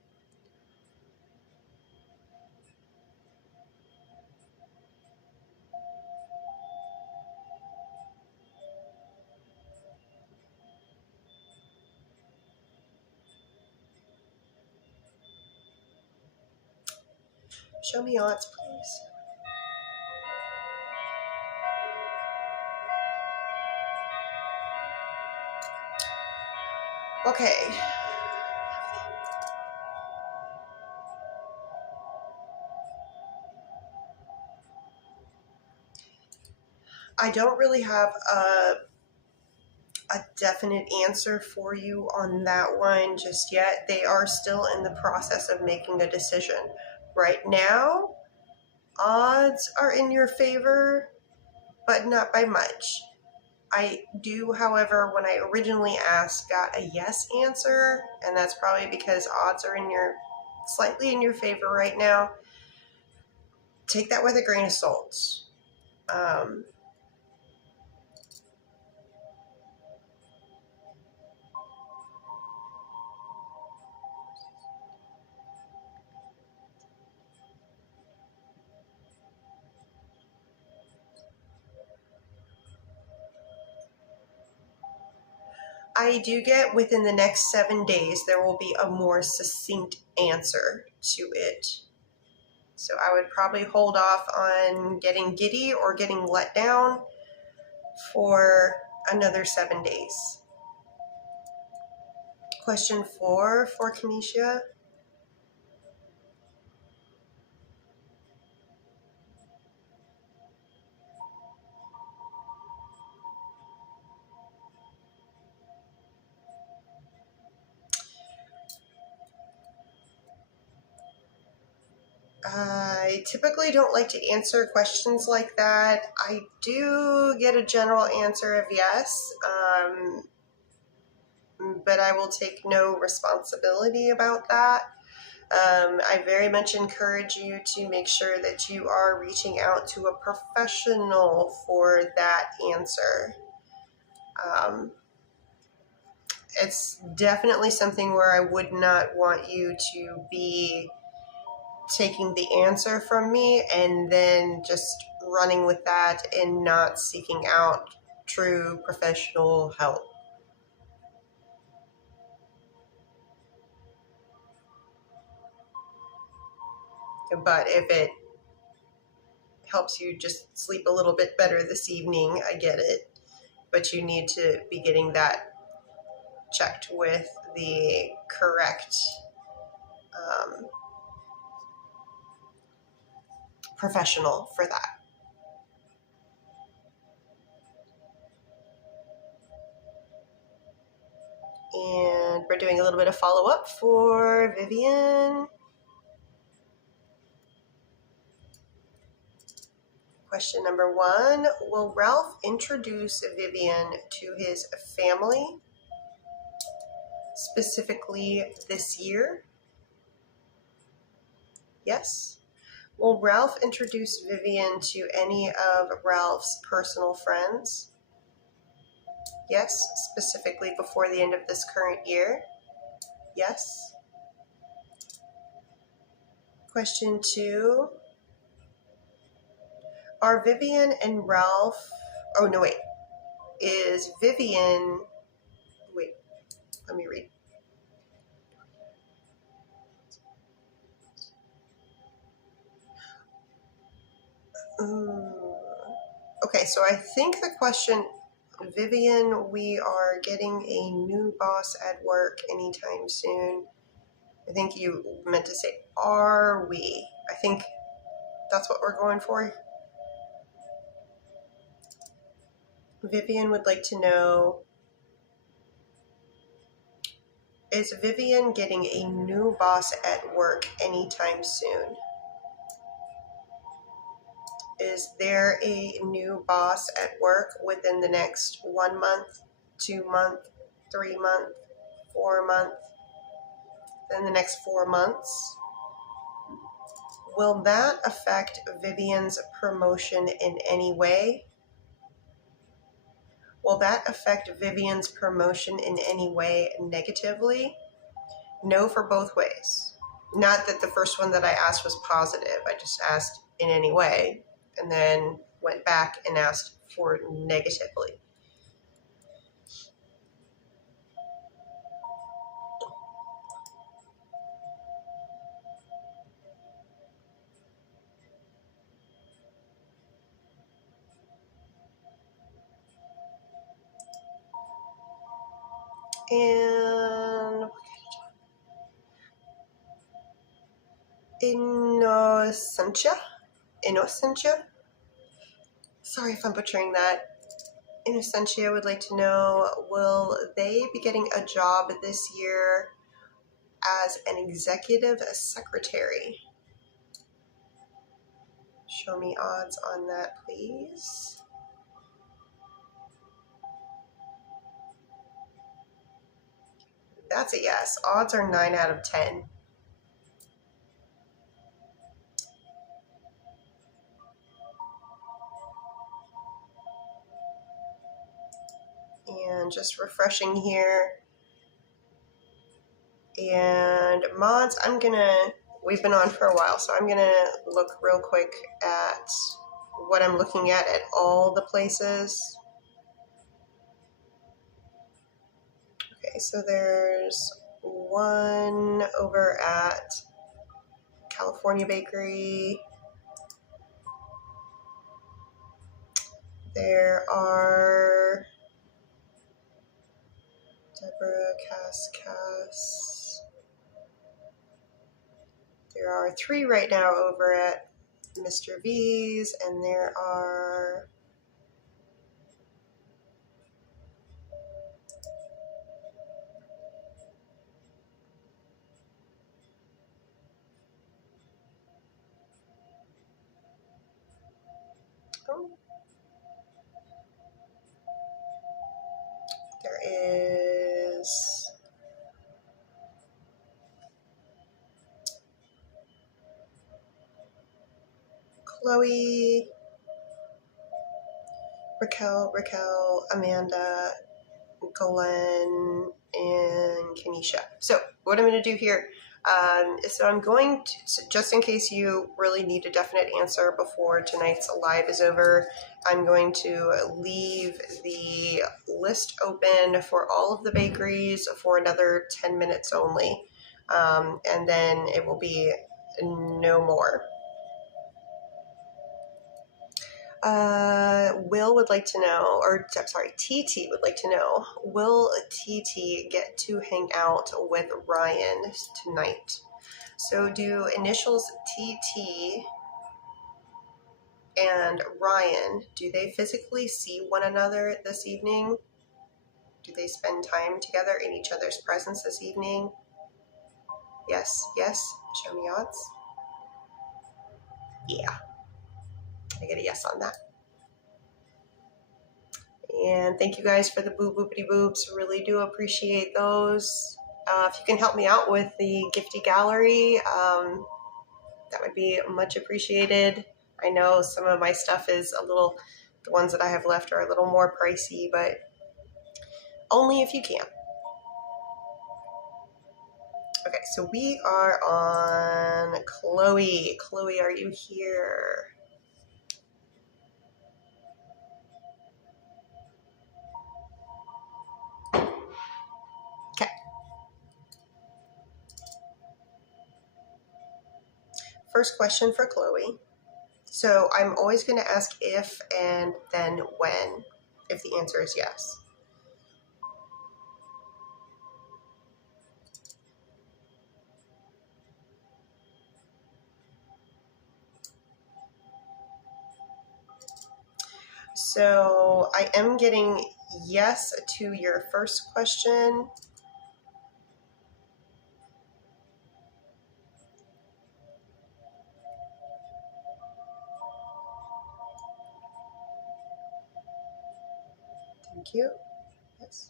Show me odds, please. Okay. I don't really have a definite answer for you on that one just yet. They are still in the process of making a decision. Right now, odds are in your favor, but not by much. I do, however, when I originally asked, got a yes answer, and that's probably because odds are slightly in your favor right now. Take that with a grain of salt. I do get within the next 7 days, there will be a more succinct answer to it. So I would probably hold off on getting giddy or getting let down for another 7 days. Question 4 for Kenesha. I typically don't like to answer questions like that. I do get a general answer of yes, but I will take no responsibility about that. I very much encourage you to make sure that you are reaching out to a professional for that answer. It's definitely something where I would not want you to be taking the answer from me and then just running with that and not seeking out true professional help. But if it helps you just sleep a little bit better this evening, I get it. But you need to be getting that checked with the correct professional for that. And we're doing a little bit of follow-up for Vivian. Question number 1, will Ralph introduce Vivian to his family, specifically this year? Yes. Will Ralph introduce Vivian to any of Ralph's personal friends? Yes, specifically before the end of this current year? Yes. Question 2, are Vivian and Ralph, oh no wait, is Vivian, wait, let me read. Okay, so I think the question, Vivian, we are getting a new boss at work anytime soon. I think you meant to say, are we? I think that's what we're going for. Vivian would like to know, is Vivian getting a new boss at work anytime soon? Is there a new boss at work within the next 1 month, 2 month, 3 month, 4 month, then the next 4 months? Will that affect Vivian's promotion in any way? Will that affect Vivian's promotion in any way negatively? No, for both ways. Not that the first one that I asked was positive. I just asked in any way and then went back and asked for negatively. And Innocentia. Sorry if I'm butchering that. Innocentia would like to know, will they be getting a job this year as an executive secretary? Show me odds on that, please. That's a yes. Odds are 9 out of 10. And just refreshing here. And mods, we've been on for a while, so I'm gonna look real quick at what I'm looking at all the places. Okay, so there's one over at California Bakery. There are Deborah, Cass. There are 3 right now over at Mr. V's, and there are there is Chloe, Raquel, Amanda, Glenn, and Kenisha. So what I'm going to do here, so I'm going to, so just in case you really need a definite answer before tonight's live is over, I'm going to leave the list open for all of the bakeries for another 10 minutes only, and then it will be no more. Will would like to know, or I'm sorry, TT would like to know, will TT get to hang out with Ryan tonight? So do initials TT and Ryan, do they physically see one another this evening? Do they spend time together in each other's presence this evening? Yes, show me odds. Yeah, I get a yes on that. And thank you guys for the boo boopity boobs. Really do appreciate those. If you can help me out with the Gifty Gallery, that would be much appreciated. I know some of my stuff is a little, the ones that I have left are a little more pricey, but only if you can. Okay, so we are on Chloe. Chloe, are you here? Okay. First question for Chloe. So I'm always going to ask if and then when, if the answer is yes. So I am getting yes to your first question. Thank you. Yes.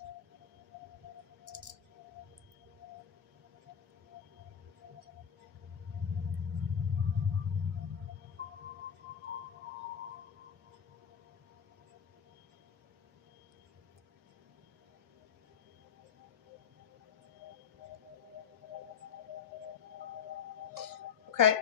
Okay.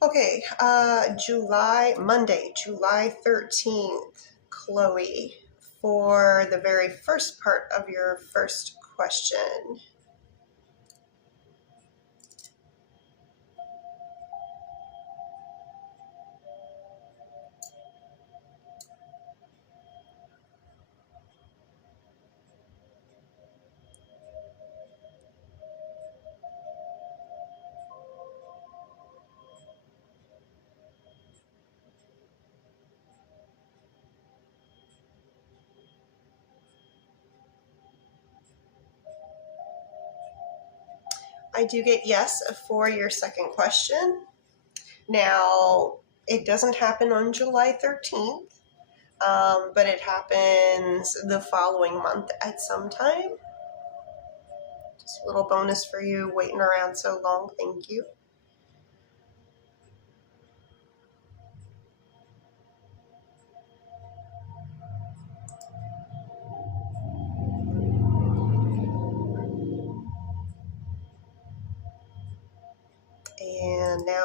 Okay, Monday, July 13th, Chloe, for the very first part of your first question. I do get yes for your second question. Now, it doesn't happen on July 13th, but it happens the following month at some time. Just a little bonus for you waiting around so long. Thank you.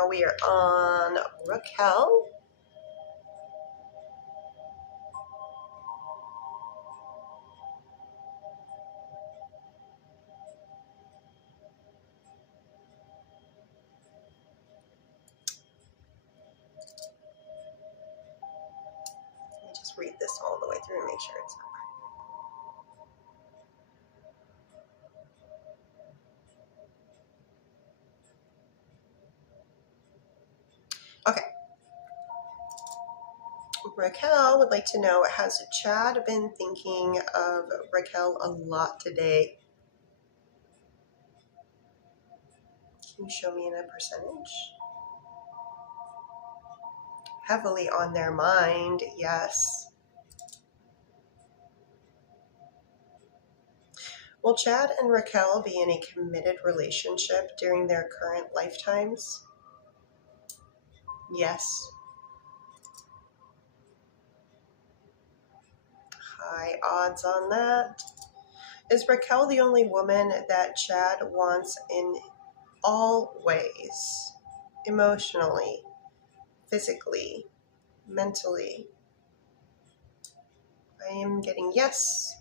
now we are on Raquel. Let me just read this all the way through and make sure it's okay. Raquel would like to know, has Chad been thinking of Raquel a lot today? Can you show me in a percentage? Heavily on their mind, yes. Will Chad and Raquel be in a committed relationship during their current lifetimes? Yes. High odds on that. Is Raquel the only woman that Chad wants in all ways? Emotionally, physically, mentally? I am getting yes.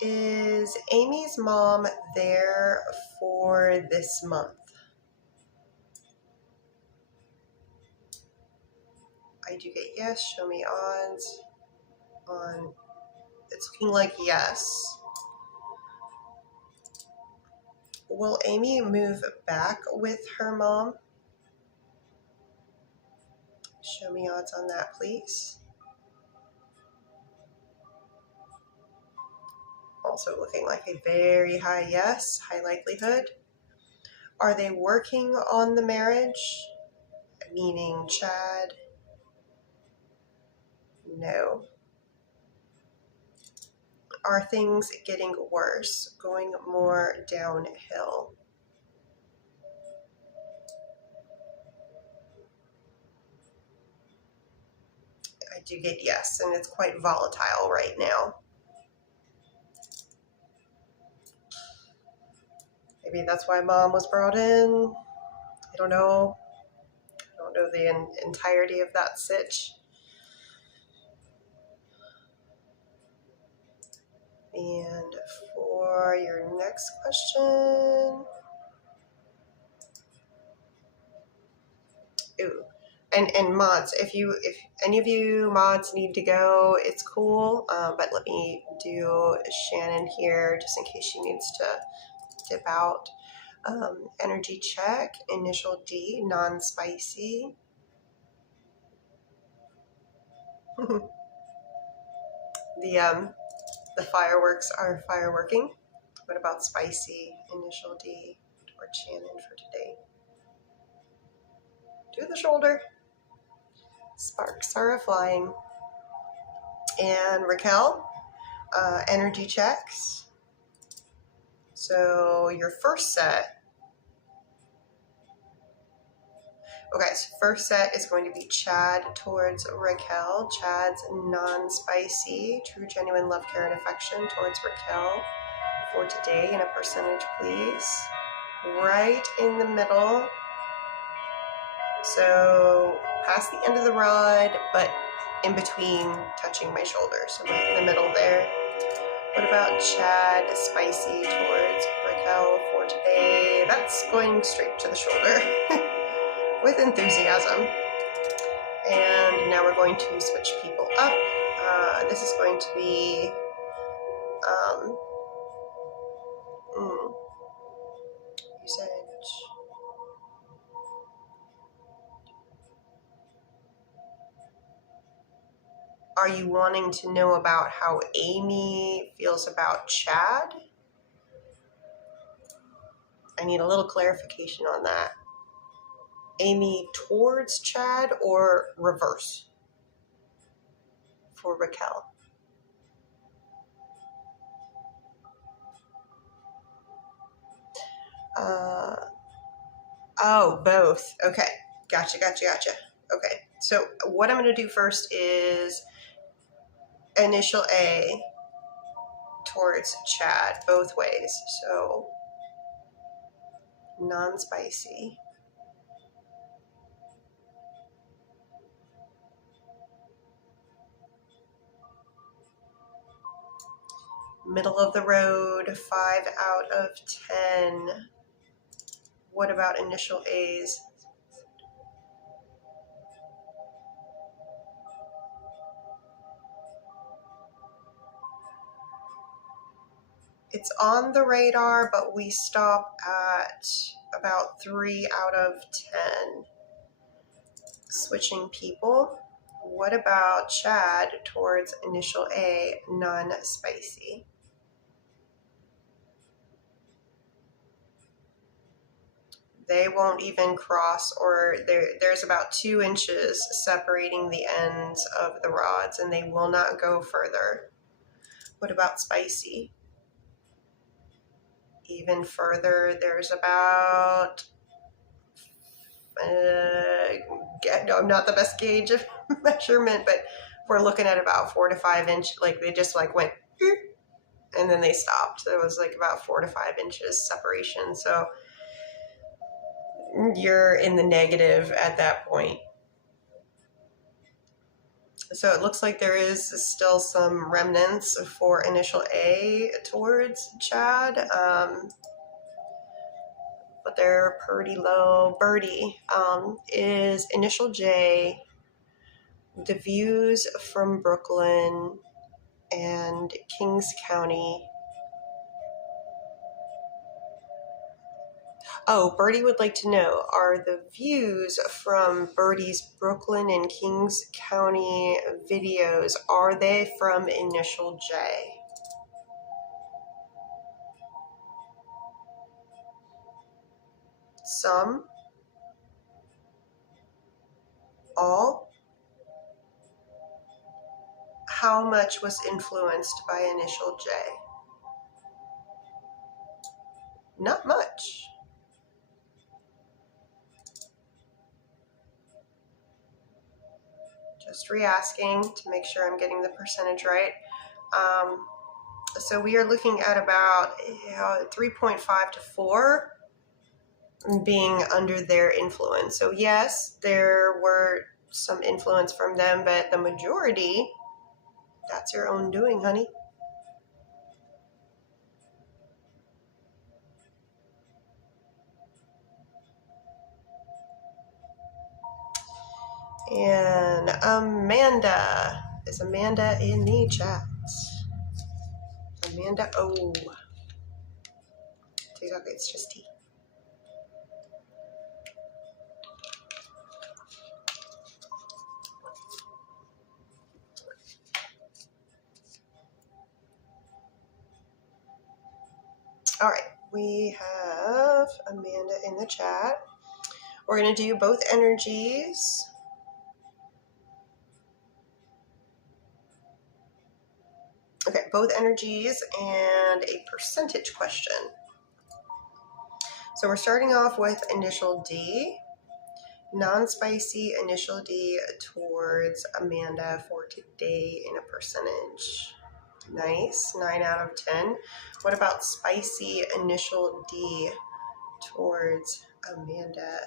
Is Amy's mom there for this month? I do get yes. Show me odds on. It's looking like yes. Will Amy move back with her mom? Show me odds on that, please. Also looking like a very high yes, high likelihood. Are they working on the marriage? Meaning Chad? No. Are things getting worse, going more downhill? I do get yes, and it's quite volatile right now. Maybe that's why mom was brought in. I don't know. I don't know the entirety of that sitch. And for your next question, ooh, and mods, if any of you mods need to go, it's cool. But let me do Shannon here just in case she needs to dip out. Energy check, initial D, non-spicy. The fireworks are fireworking. What about spicy? Initial D toward Shannon for today. To the shoulder. Sparks are flying. And Raquel, energy checks. So your first set. Okay, so first set is going to be Chad towards Raquel. Chad's non-spicy, true, genuine love, care, and affection towards Raquel for today in a percentage, please. Right in the middle. So past the end of the rod, but in between touching my shoulder. So right in the middle there. What about Chad, spicy towards Raquel for today? That's going straight to the shoulder with enthusiasm. And now we're going to switch people up. This is going to be usage. Are you wanting to know about how Amy feels about Chad? I need a little clarification on that. Amy towards Chad or reverse for Raquel? Oh, both. Okay. Gotcha. Okay. So what I'm going to do first is initial A towards Chad, both ways. So non-spicy. Middle of the road, 5 out of 10. What about initial A's? It's on the radar, but we stop at about 3 out of 10. Switching people. What about Chad towards initial A, non-spicy? They won't even cross, or there's about 2 inches separating the ends of the rods, and they will not go further. What about spicy? Even further, there's about, no, not the best gauge of measurement, but we're looking at about 4 to 5 inch, like they just like went, and then they stopped. So it was like about 4 to 5 inches separation. So you're in the negative at that point. So it looks like there is still some remnants for initial A towards Chad, but they're pretty low. Birdie is initial J, the views from Brooklyn and Kings County. Oh, Birdie would like to know, are the views from Birdie's Brooklyn and Kings County videos, are they from initial J? Some? All? How much was influenced by initial J? Not much. Just re-asking to make sure I'm getting the percentage right. So we are looking at about 3.5 to 4 being under their influence. So yes, there were some influence from them, but the majority, that's your own doing, honey. And Amanda, is Amanda in the chat? Amanda, oh, it's just tea. All right, we have Amanda in the chat. We're going to do both energies. Okay, both energies and a percentage question. So we're starting off with initial D, non-spicy initial D towards Amanda for today in a percentage. Nice, 9 out of 10. What about spicy initial D towards Amanda?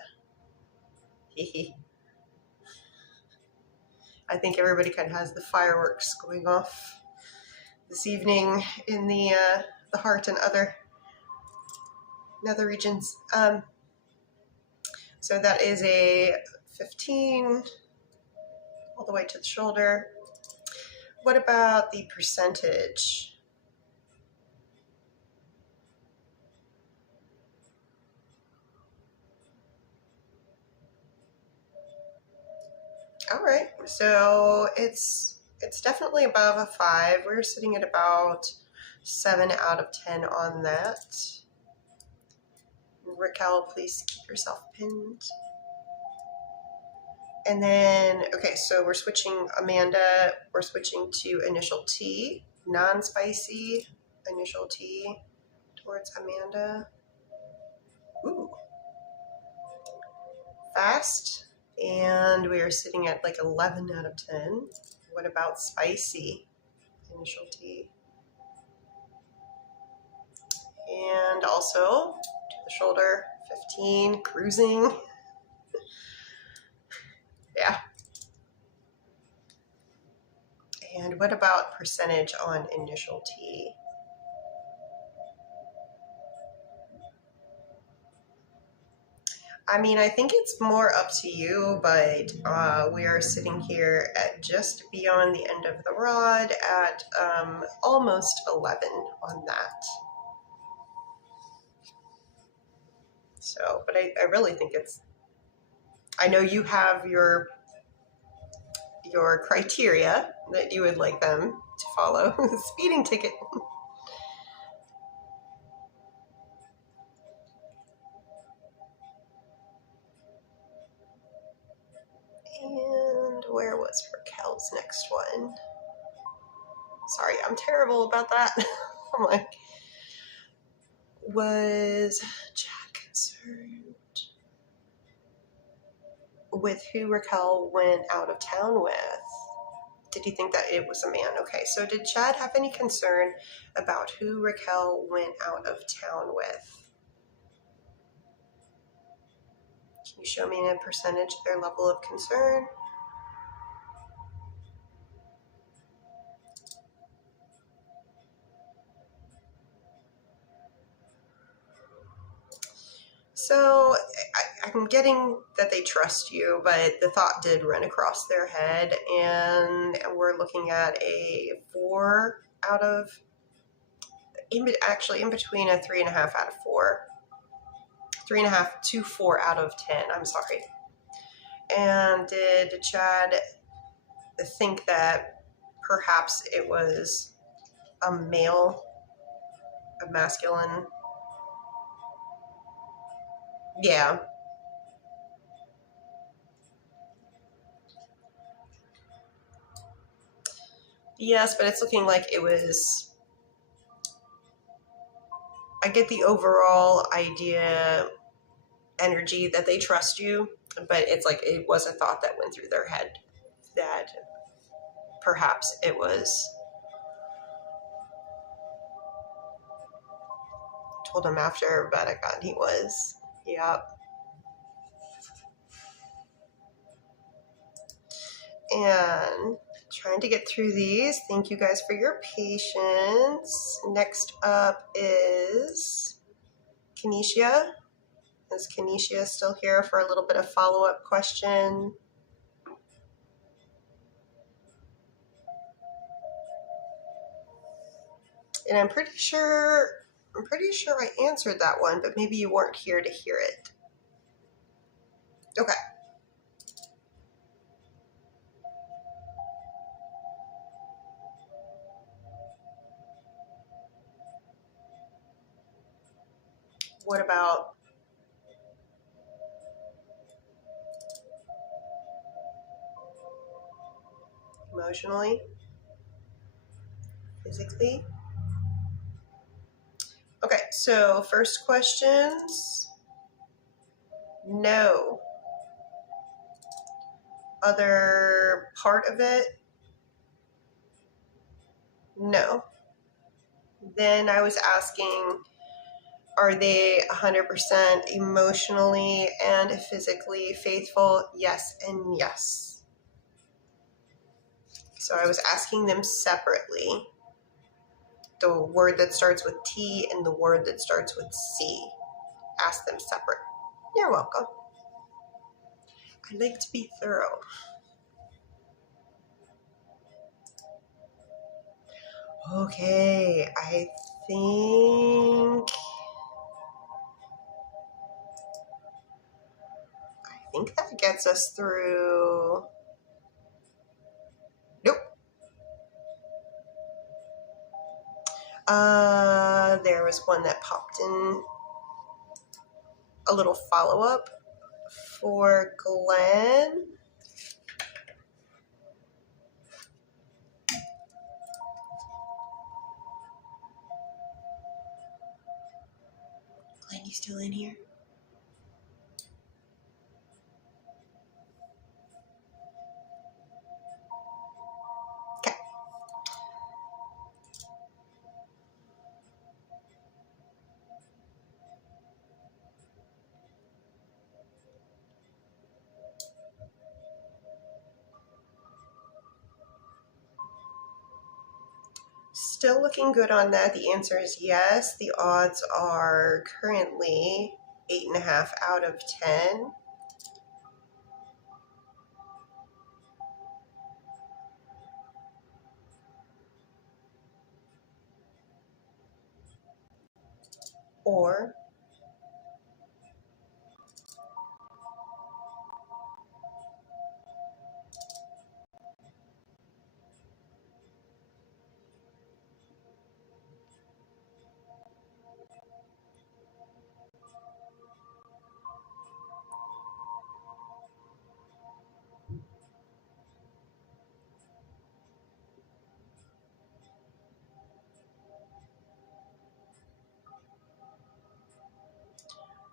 I think everybody kind of has the fireworks going off this evening in the heart and other regions. So that is a 15 all the way to the shoulder. What about the percentage? All right, so it's definitely above a 5. We're sitting at about 7 out of 10 on that. Raquel, please keep yourself pinned. And then, okay, so we're switching Amanda, we're switching to initial T, non-spicy initial T towards Amanda. Ooh. Fast. And we are sitting at like 11 out of 10. What about spicy initial T? And also to the shoulder, 15, cruising. Yeah. And what about percentage on initial T? I mean, I think it's more up to you, but we are sitting here at just beyond the end of the rod at almost 11 on that. So, but I really think it's, I know you have your criteria that you would like them to follow. Speeding ticket. And where was Raquel's next one? Sorry, I'm terrible about that. I'm like, was Jack concerned with who Raquel went out of town with? Did you think that it was a man? Okay, so did Chad have any concern about who Raquel went out of town with? Can you show me in a percentage their level of concern? So I'm getting that they trust you, but the thought did run across their head, and we're looking at a 4 out of, actually in between a 3.5 out of 4. 3.5 to 4 out of 10, I'm sorry. And did Chad think that perhaps it was a male, a masculine? Yeah. Yes, but it's looking like it was, I get the overall idea, energy that they trust you, but it's like it was a thought that went through their head that perhaps it was. Told him after, but I got he was. Yep. And trying to get through these. Thank you guys for your patience. Next up is Kenesha. Is Kenesha still here for a little bit of follow-up question? And I'm pretty sure I answered that one, but maybe you weren't here to hear it. Okay. What about emotionally? Physically? Okay, so first questions. No. Other part of it? No. Then I was asking, are they 100% emotionally and physically faithful? Yes and yes. So I was asking them separately. The word that starts with T and the word that starts with C. Ask them separate. You're welcome. I like to be thorough. Okay, I think that gets us through. Nope. There was one that popped in, a little follow-up for Glenn. Glenn, you still in here? Okay. still looking good on that. The answer is yes. The odds are currently 8.5 out of 10. Or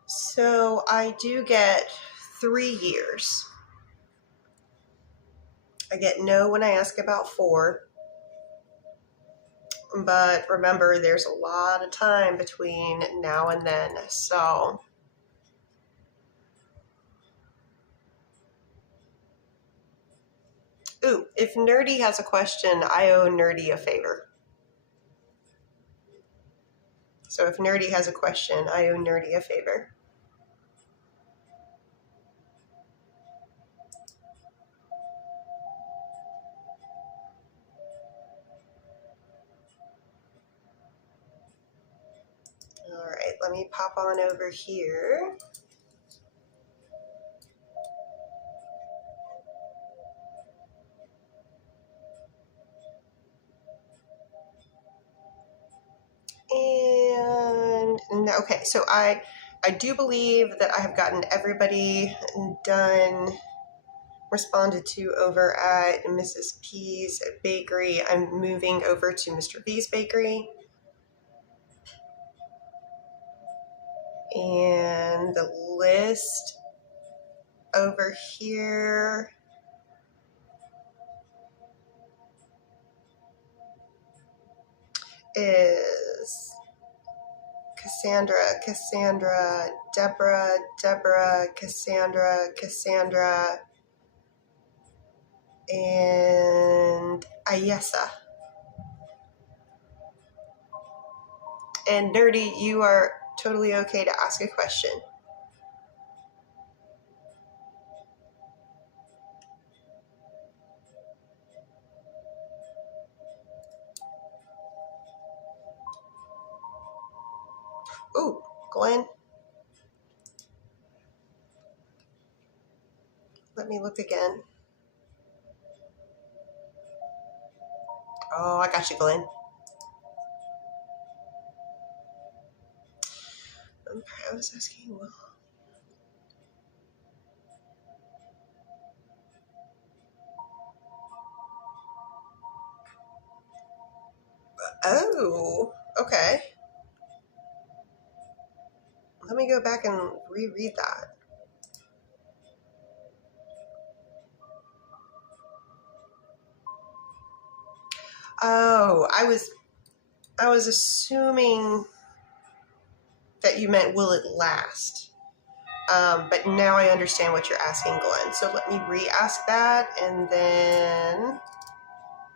so I do get 3 years. I get no when I ask about 4. But remember, there's a lot of time between now and then. So ooh, if Nerdy has a question, I owe Nerdy a favor. So if Nerdy has a question, I owe Nerdy a favor. All right, let me pop on over here. And okay, so I do believe that I have gotten everybody done, responded to over at Mrs. P's bakery. I'm moving over to Mr. B's bakery. And the list over here is Cassandra, Deborah, Cassandra, and Ayesa. And Nerdy, you are totally okay to ask a question. Ooh, Glenn. Let me look again. Oh, I got you, Glenn. I was asking, well, oh, okay. Let me go back and reread that. Oh, I was assuming that you meant will it last? But now I understand what you're asking, Glenn. So let me re-ask that, and then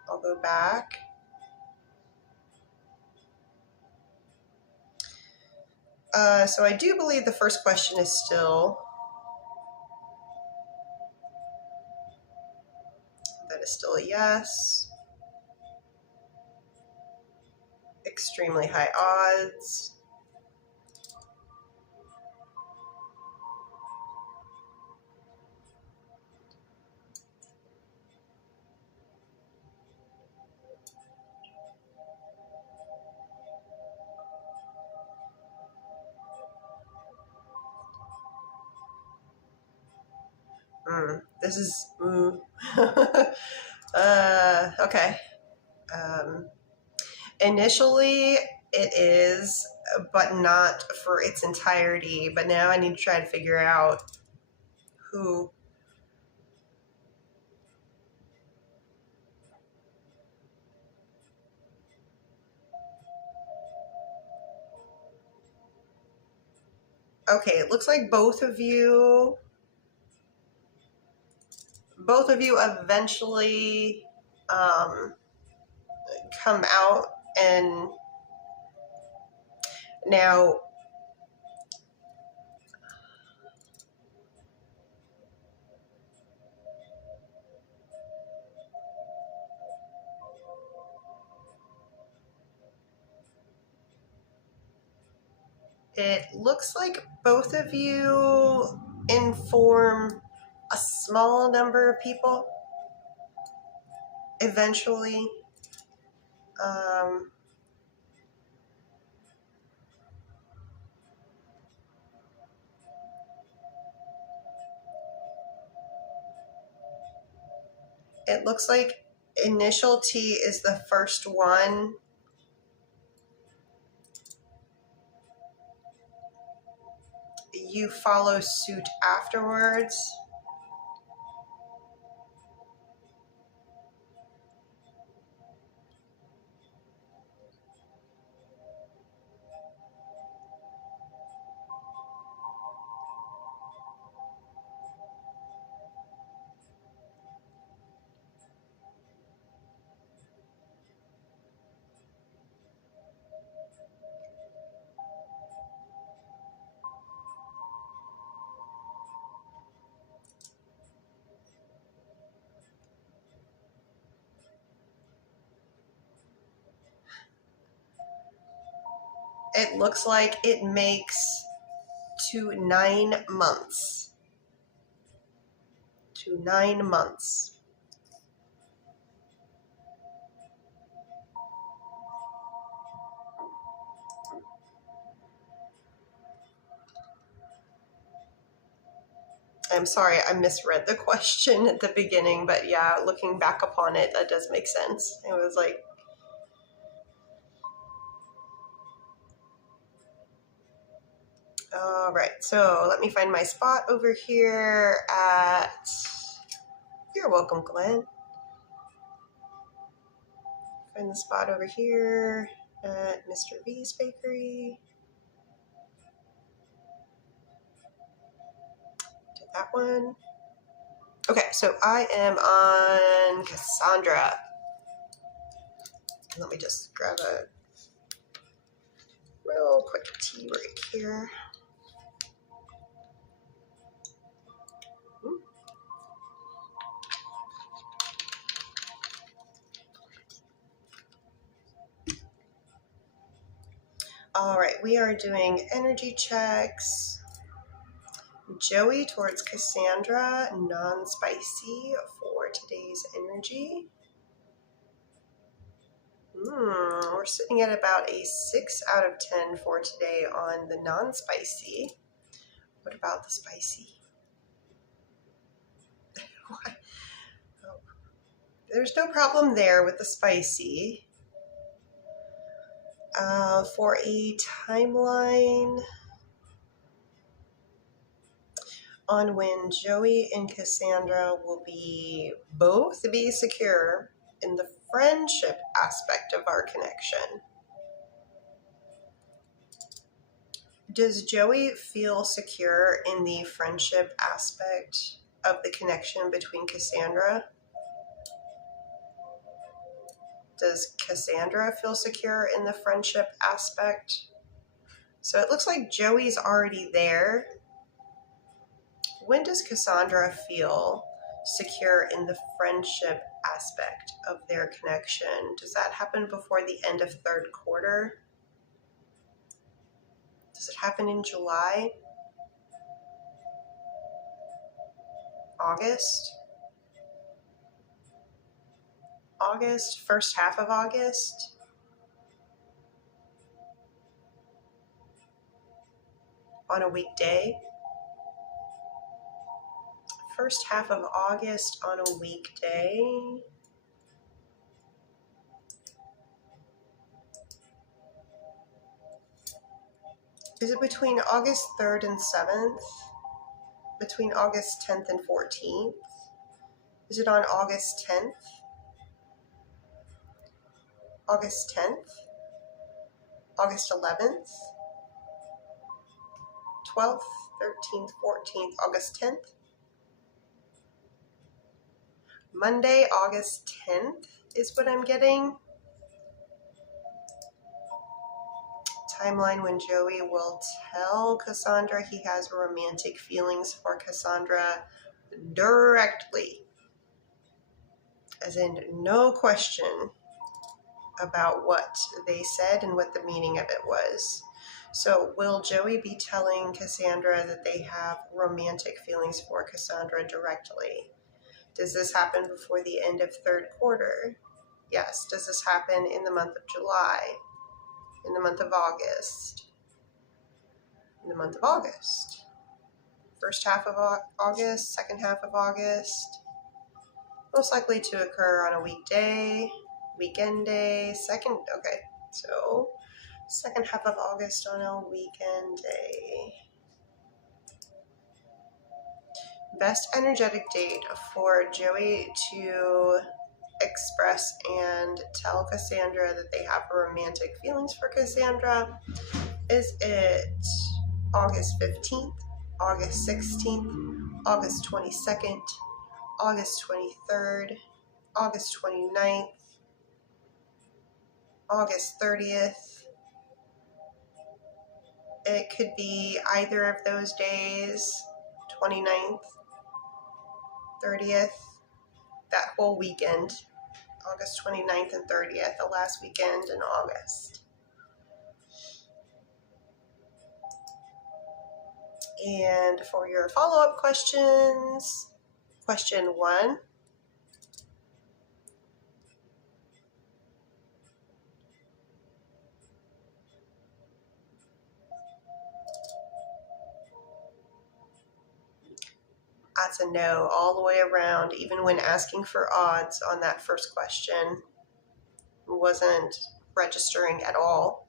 I'll go back. So I do believe the first question is still, that is still a yes. Extremely high odds. This is, okay. Initially, it is, but not for its entirety. But now I need to try to figure out who. Okay, it looks like both of you eventually come out And now, it looks like both of you inform a small number of people eventually. It looks like initial T is the first one. You follow suit afterwards. It looks like it makes to 9 months. To 9 months. I'm sorry, I misread the question at the beginning, but yeah, looking back upon it, that does make sense. It was like, all right, so let me find my spot over here at, you're welcome, Glenn. Find the spot over here at Mr. V's Bakery. Did that one. Okay, so I am on Cassandra. Let me just grab a real quick tea break here. All right, we are doing energy checks. Joey towards Cassandra, non-spicy for today's energy. We're sitting at about a 6 out of 10 for today on the non-spicy. What about the spicy? Oh, there's no problem there with the spicy. For a timeline on when Joey and Cassandra will both be secure in the friendship aspect of our connection. Does Joey feel secure in the friendship aspect of the connection between Cassandra? Does Cassandra feel secure in the friendship aspect? So it looks like Joey's already there. When does Cassandra feel secure in the friendship aspect of their connection? Does that happen before the end of third quarter? Does it happen in July? August? August? First half of August? On a weekday? First half of August on a weekday? Is it between August 3rd and 7th? Between August 10th and 14th? Is it on August 10th? August 10th? August 11th? 12th, 13th, 14th, August 10th? Monday, August 10th is what I'm getting. timeline when Joey will tell Cassandra he has romantic feelings for Cassandra directly. As in, no question about what they said and what the meaning of it was. So will Joey be telling Cassandra that they have romantic feelings for Cassandra directly? Does this happen before the end of third quarter? Yes. Does this happen in the month of July? In the month of August? In the month of August? First half of August? Second half of August? Most likely to occur on a weekday, weekend day, okay, so second half of August on a weekend day. Best energetic date for Joey to express and tell Cassandra that they have romantic feelings for Cassandra. Is it August 15th, August 16th, August 22nd, August 23rd, August 29th, August 30th? It could be either of those days, 29th, 30th, that whole weekend, August 29th and 30th, the last weekend in August. And for your follow-up questions, question 1. That's a no all the way around, even when asking for odds on that first question. Wasn't registering at all.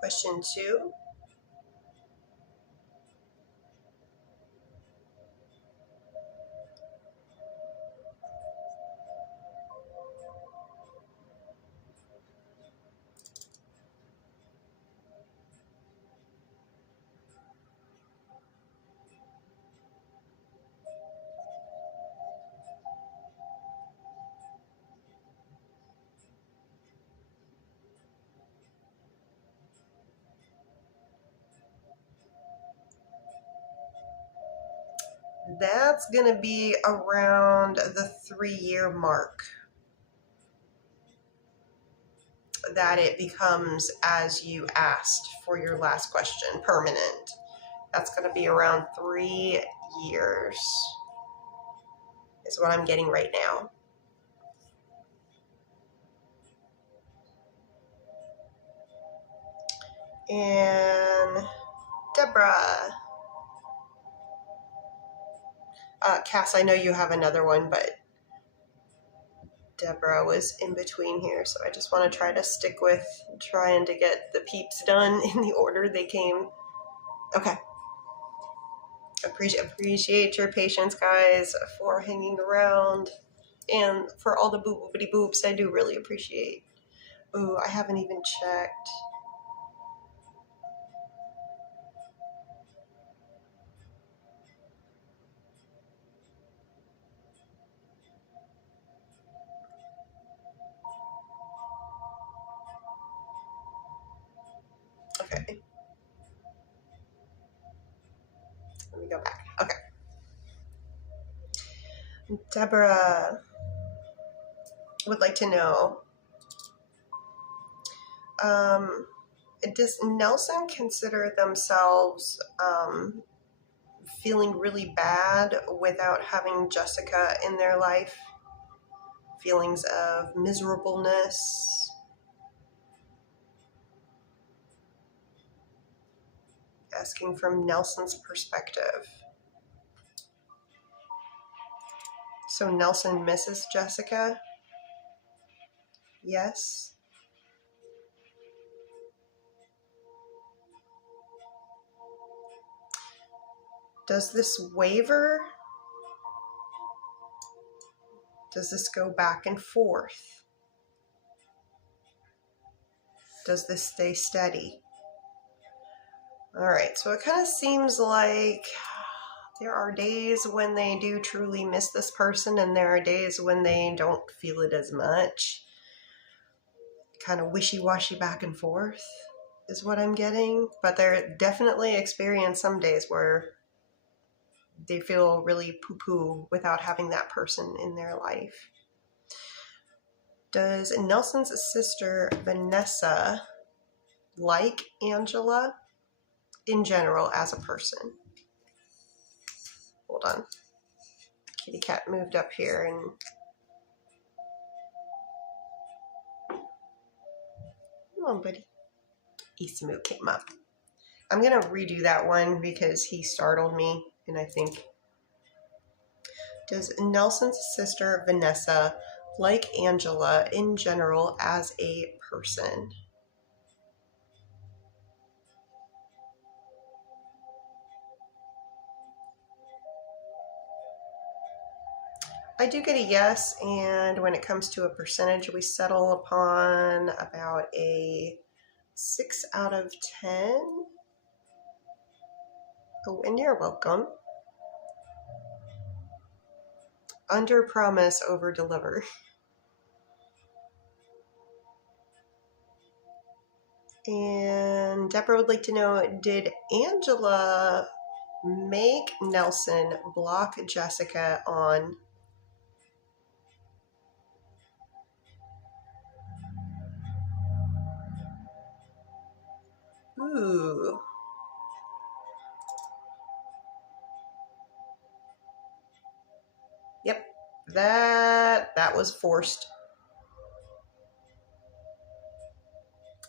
Question 2. That's going to be around the 3-year mark that it becomes as you asked for your last question, permanent. That's going to be around 3 years is what I'm getting right now. And Deborah. Cass, I know you have another one, but Deborah was in between here, so I just want to try to stick with trying to get the peeps done in the order they came. Okay. Appreciate your patience, guys, for hanging around and for all the boop-boopity boops. I do really appreciate. Ooh, I haven't even checked. Okay. Let me go back. Okay. Deborah would like to know, does Nelson consider themselves feeling really bad without having Jessica in their life? Feelings of miserableness? Asking from Nelson's perspective. So Nelson misses Jessica? Yes. Does this waver? Does this go back and forth? Does this stay steady? All right, so it kind of seems like there are days when they do truly miss this person, and there are days when they don't feel it as much. kind of wishy-washy back and forth is what I'm getting. But they're definitely experience some days where they feel really poo-poo without having that person in their life. Does Nelson's sister Vanessa like Angela in general as a person? Hold on. Kitty cat moved up here and come on, buddy. Isamu came up. I'm going to redo that one because he startled me, and I think... Does Nelson's sister Vanessa like Angela in general as a person? I do get a yes, and when it comes to a percentage, we settle upon about a 6 out of 10. Oh, and you're welcome. Under promise, over deliver. And Deborah would like to know, did Angela make Nelson block Jessica on... Ooh. Yep, that was forced.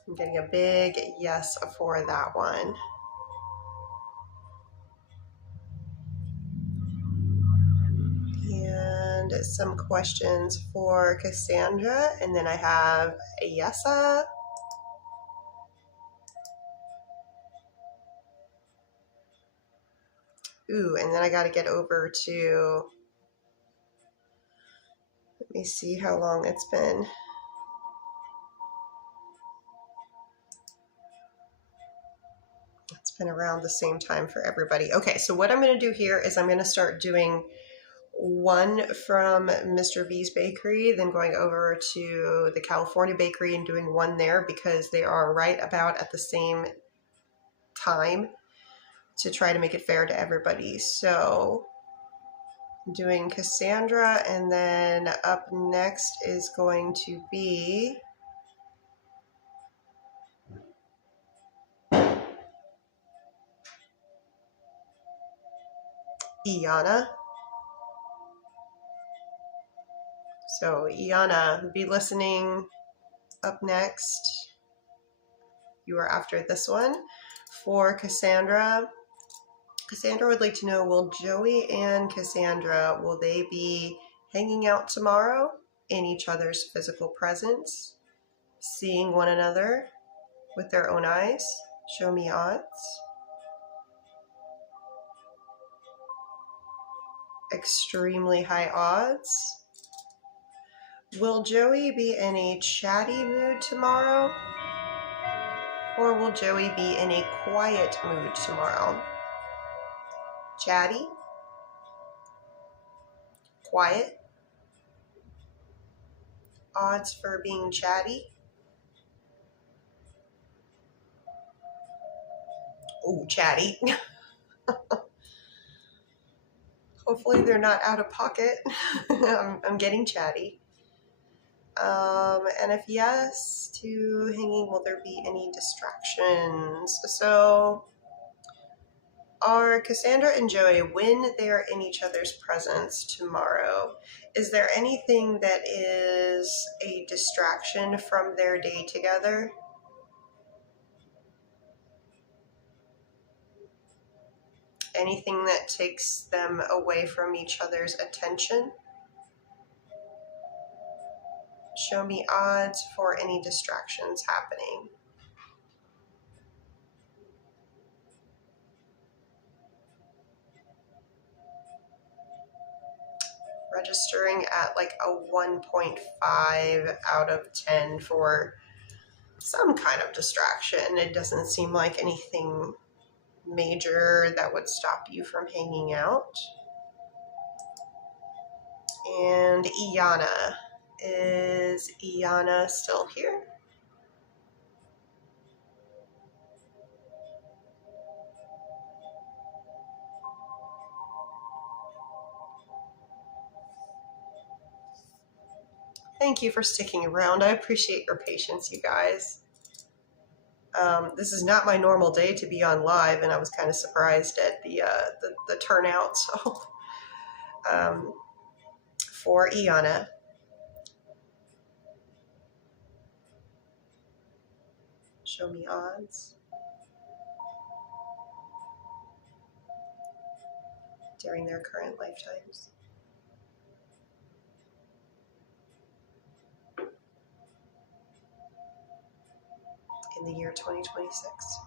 I'm getting a big yes for that one. And some questions for Cassandra, and then I have a yesa. Ooh, and then I got to get over to... Let me see how long it's been. It's been around the same time for everybody. Okay, so what I'm going to do here is I'm going to start doing one from Mr. V's bakery, then going over to the California bakery and doing one there because they are right about at the same time to try to make it fair to everybody. So I'm doing Cassandra, and then up next is going to be Iana. So Iana, be listening up next. You are after this one. For Cassandra, Cassandra would like to know, will Joey and Cassandra, will they be hanging out tomorrow in each other's physical presence, seeing one another with their own eyes? Show me odds. Extremely high odds. Will Joey be in a chatty mood tomorrow? Or will Joey be in a quiet mood tomorrow? Chatty? Quiet? Odds for being chatty? Oh, chatty. Hopefully they're not out of pocket. I'm getting chatty. And if yes to hanging, will there be any distractions? So are Cassandra and Joey, when they are in each other's presence tomorrow, is there anything that is a distraction from their day together? Anything that takes them away from each other's attention? Show me odds for any distractions happening. Registering at like a 1.5 out of 10 for some kind of distraction. It doesn't seem like anything major that would stop you from hanging out. And Iana. Is Iana still here? Thank you for sticking around. I appreciate your patience, you guys. This is not my normal day to be on live, and I was kind of surprised at the turnout. So, for Iana, show me odds during their current lifetimes. In the year 2026.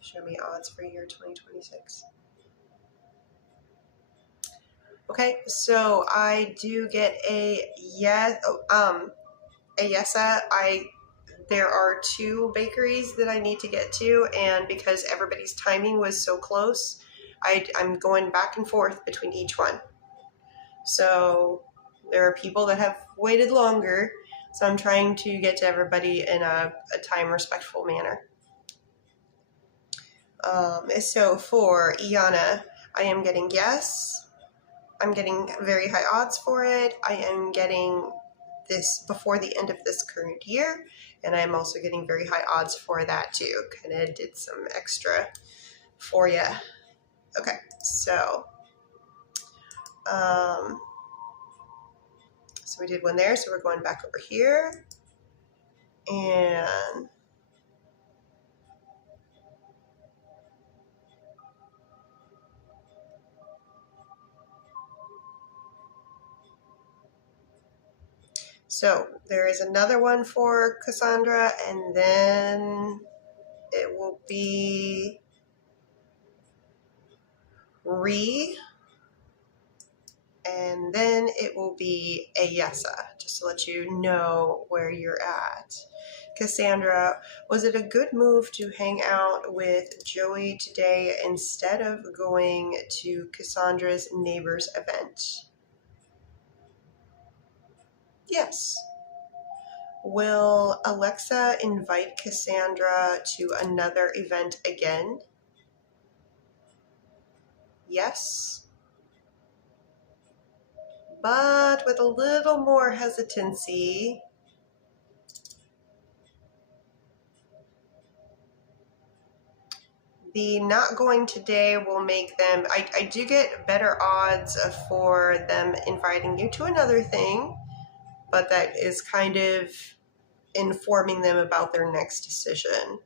Show me odds for year 2026. Okay, so I do get a yes. A yesa. There are 2 bakeries that I need to get to, and because everybody's timing was so close, I'm going back and forth between each one. So there are people that have waited longer, so I'm trying to get to everybody in a time respectful manner. So for Iana, I am getting yes. I'm getting very high odds for it. I am getting this before the end of this current year, and I'm also getting very high odds for that too. Kind of did some extra for you. Okay, so so we did one there, so we're going back over here, and so there is another one for Cassandra, and then it will be Ree, and then it will be Ayesa, just to let you know where you're at. Cassandra, was it a good move to hang out with Joey today instead of going to Cassandra's neighbor's event? Yes. Will Alexa invite Cassandra to another event again? Yes. But with a little more hesitancy. The not going today will make them, I do get better odds for them inviting you to another thing, but that is kind of informing them about their next decision.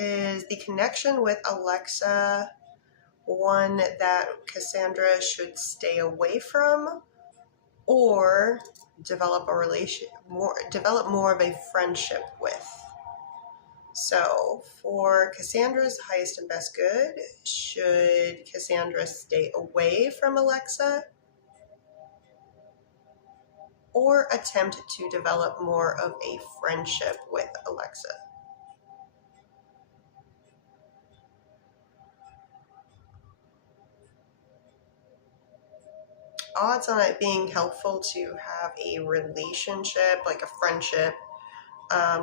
Is the connection with Alexa one that Cassandra should stay away from, or develop more of a friendship with? So for Cassandra's highest and best good, should Cassandra stay away from Alexa or attempt to develop more of a friendship with Alexa? Odds on it being helpful to have a relationship, like a friendship,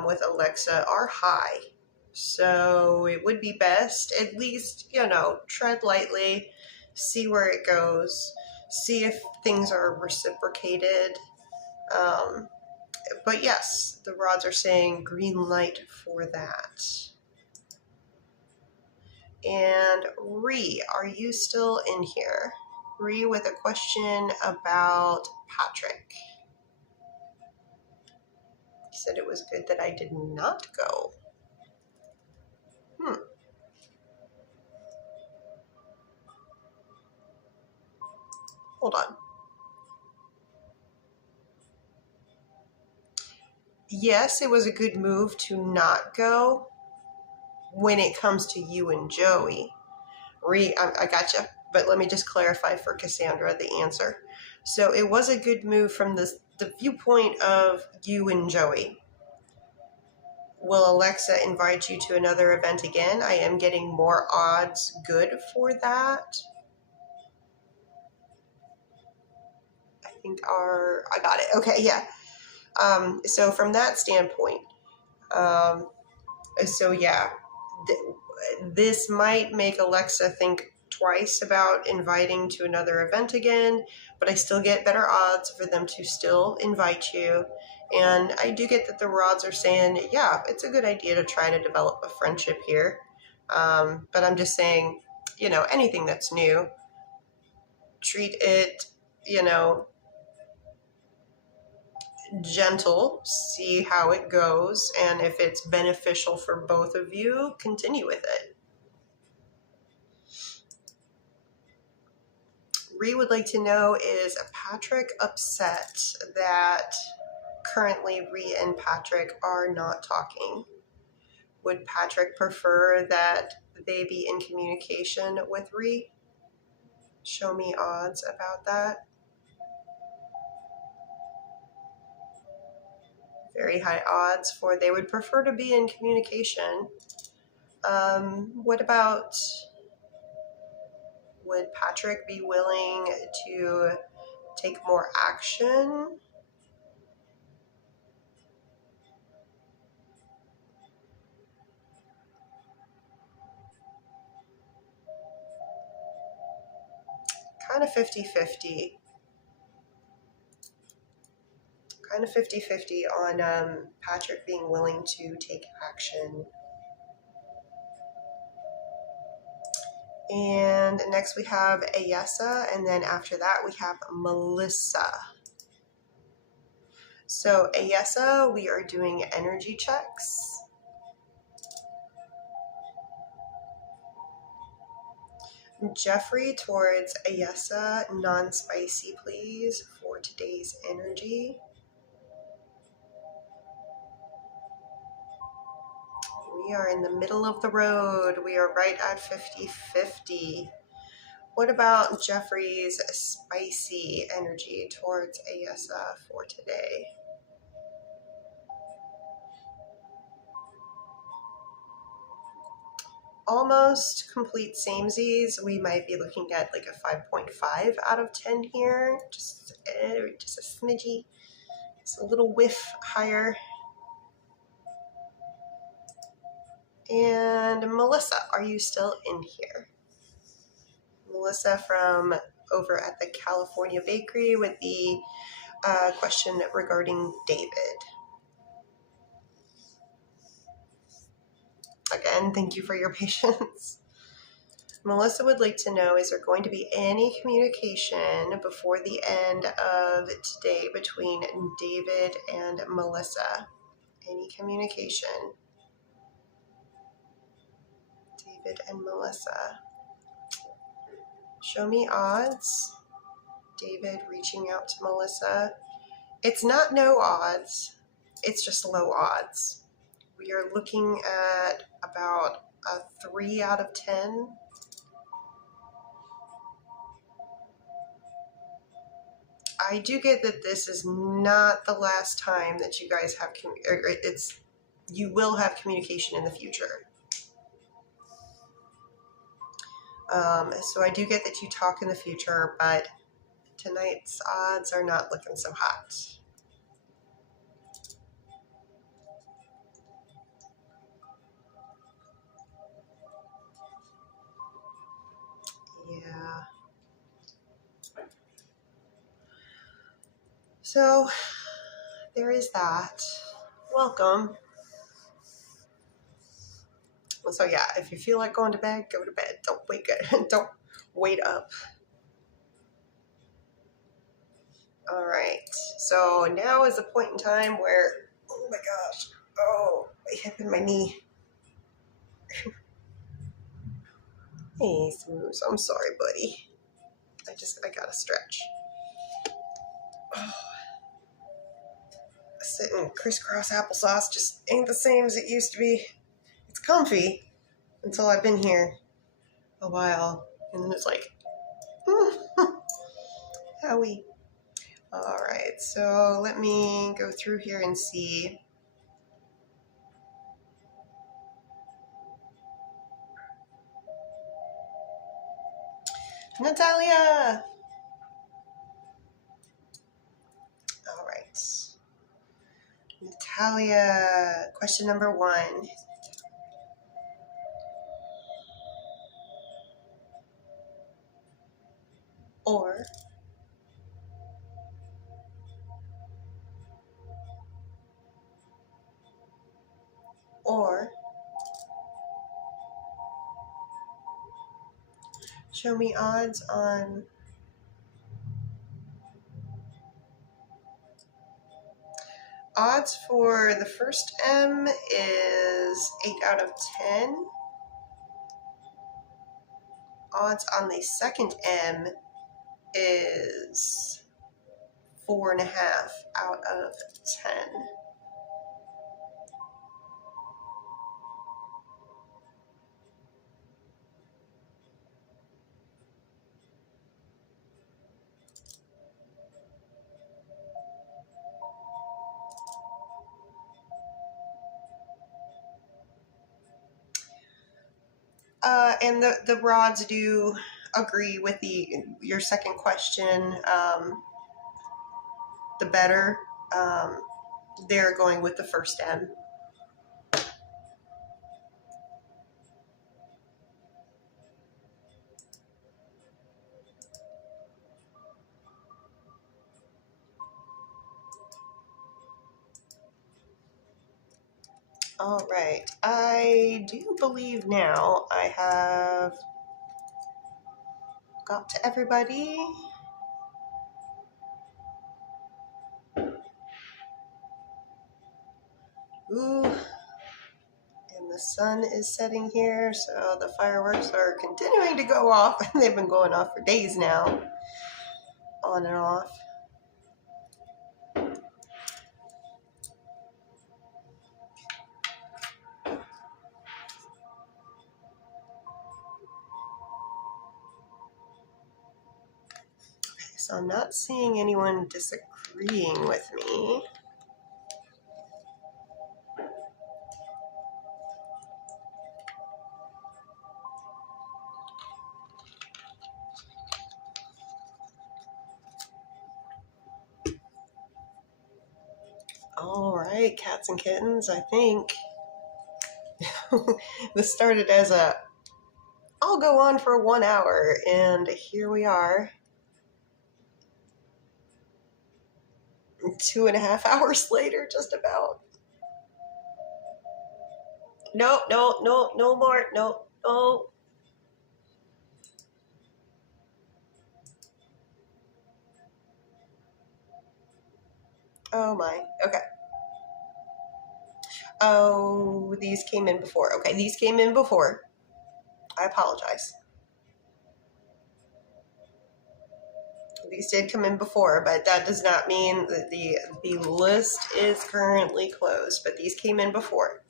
with Alexa are high. So it would be best, at least, tread lightly, see where it goes, see if things are reciprocated. But yes, the rods are saying green light for that. And Ree, are you still in here? Ree with a question about Patrick. He said it was good that I did not go. Hold on. Yes, it was a good move to not go when it comes to you and Joey. Ree, I gotcha. But let me just clarify for Cassandra the answer. So it was a good move from the viewpoint of you and Joey. Will Alexa invite you to another event again? I am getting more odds good for that. I think I got it. Okay, yeah. So from that standpoint, so yeah, this might make Alexa think twice about inviting to another event again, but I still get better odds for them to still invite you. And I do get that the rods are saying, yeah, it's a good idea to try to develop a friendship here. But I'm just saying, anything that's new, treat it, gentle, see how it goes, and if it's beneficial for both of you, continue with it. Ree would like to know, is Patrick upset that currently Ree and Patrick are not talking? Would Patrick prefer that they be in communication with Ree? Show me odds about that. Very high odds for they would prefer to be in communication. What about, would Patrick be willing to take more action? Kind of 50-50. Kind of 50-50 on Patrick being willing to take action. And next we have Ayessa, and then after that we have Melissa. So Ayessa, we are doing energy checks. Jeffrey towards Ayessa, non-spicy please for today's energy. We are in the middle of the road. We are right at 50-50. What about Jeffrey's spicy energy towards Ayessa for today? Almost complete samesies. We might be looking at like a 5.5 out of 10 here. Just a smidgy. Just a little whiff higher. And Melissa, are you still in here? Melissa from over at the California Bakery with the question regarding David. Again, thank you for your patience. Melissa would like to know, is there going to be any communication before the end of today between David and Melissa? Any communication? David and Melissa. Show me odds. David reaching out to Melissa. It's not no odds. It's just low odds. We are looking at about a 3 out of 10. I do get that this is not the last time that you guys have, you will have communication in the future. So I do get that you talk in the future, but tonight's odds are not looking so hot. Yeah. So there is that. Welcome. So yeah, if you feel like going to bed, go to bed. Don't wait up. All right. So now is the point in time where, oh my gosh, I hit my knee. Hey, Smooth. I'm sorry, buddy. I gotta stretch. Oh. Sitting crisscross applesauce just ain't the same as it used to be. It's comfy until I've been here a while, and then it's like, howie. All right, so let me go through here and see. Natalia. All right. Natalia, question number 1. or show me odds on odds for the first M is 8 out of 10. Odds on the second M is 4.5 out of 10. And the rods do agree with your second question. The better, they're going with the first M. All right, I do believe now I have got to everybody. Ooh, and the sun is setting here, so the fireworks are continuing to go off. They've been going off for days now, on and off. So I'm not seeing anyone disagreeing with me. All right, cats and kittens, I think this started as I'll go on for 1 hour, and here we are. 2.5 hours later, just about. No more, no. Oh my, okay. Oh, these came in before. Okay, these came in before. I apologize. These did come in before, but that does not mean that the list is currently closed, but these came in before.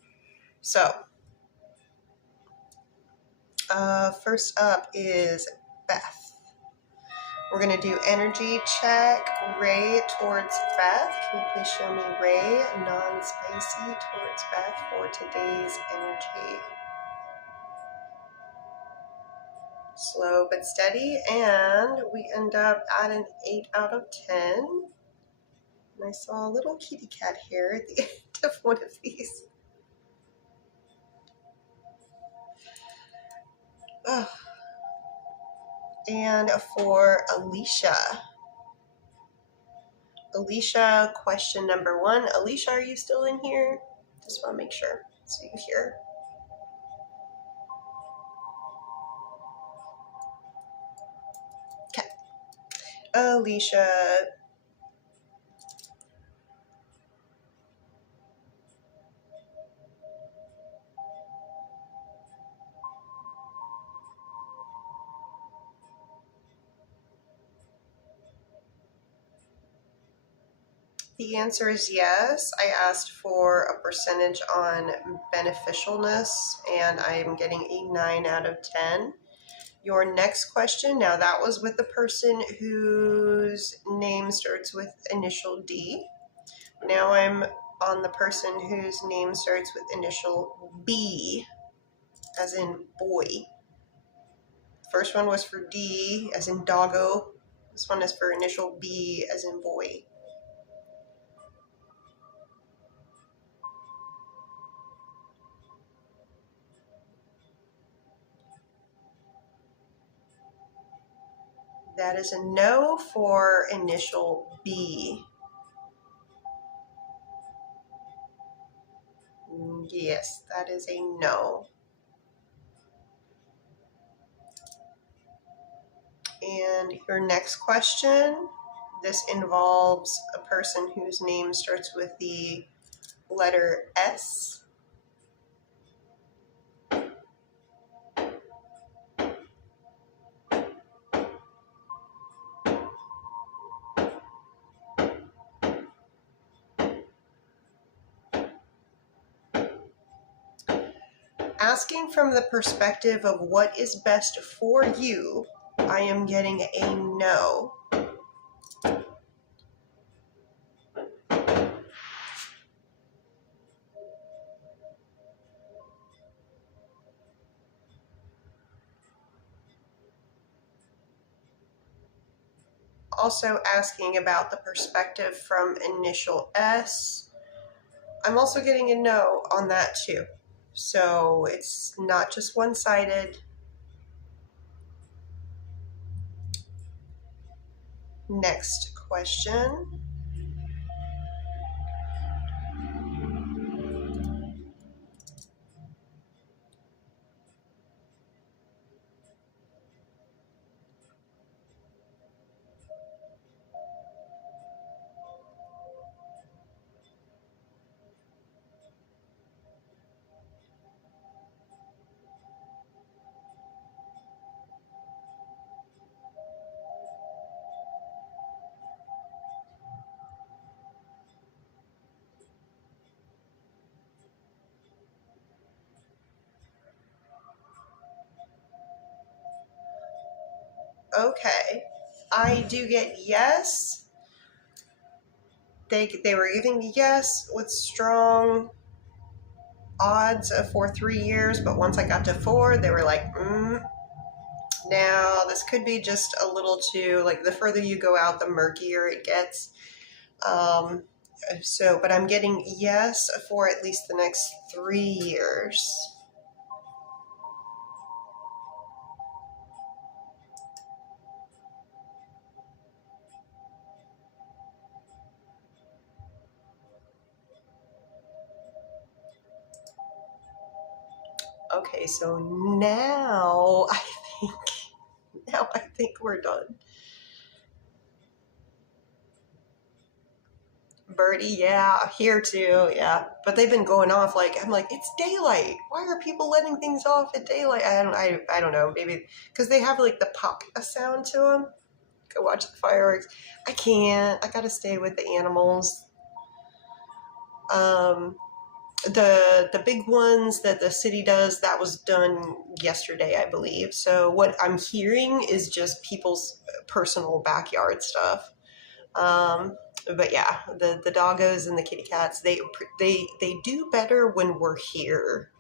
So, first up is Beth. We're going to do energy check, Ray towards Beth. Can you please show me Ray, non-spicy, towards Beth for today's energy? Slow but steady, and we end up at an 8 out of 10. And I saw a little kitty cat hair at the end of one of these. Ugh. And for Alicia. Alicia, question number 1. Alicia, are you still in here? Just want to make sure. See you here. Okay. Alicia. The answer is yes. I asked for a percentage on beneficialness, and I am getting a 9 out of 10. Your next question, now that was with the person whose name starts with initial D. Now I'm on the person whose name starts with initial B, as in boy. First one was for D, as in doggo. This one is for initial B, as in boy. That is a no for initial B. Yes, that is a no. And your next question, this involves a person whose name starts with the letter S. Asking from the perspective of what is best for you, I am getting a no. Also asking about the perspective from initial S, I'm also getting a no on that too. So it's not just one-sided. Next question. Okay, I do get yes. They were giving me yes with strong odds for 3 years, but once I got to 4, they were like, now this could be just a little too, like the further you go out, the murkier it gets. But I'm getting yes for at least the next 3 years. Okay, so now I think we're done. Birdie, yeah, here too, yeah. But they've been going off like, I'm like, it's daylight. Why are people letting things off at daylight? I don't know. Maybe because they have like the pop sound to them. Go watch the fireworks. I can't. I gotta stay with the animals. The big ones that the city does, that was done yesterday, I believe. So what I'm hearing is just people's personal backyard stuff. But yeah, the doggos and the kitty cats, they do better when we're here,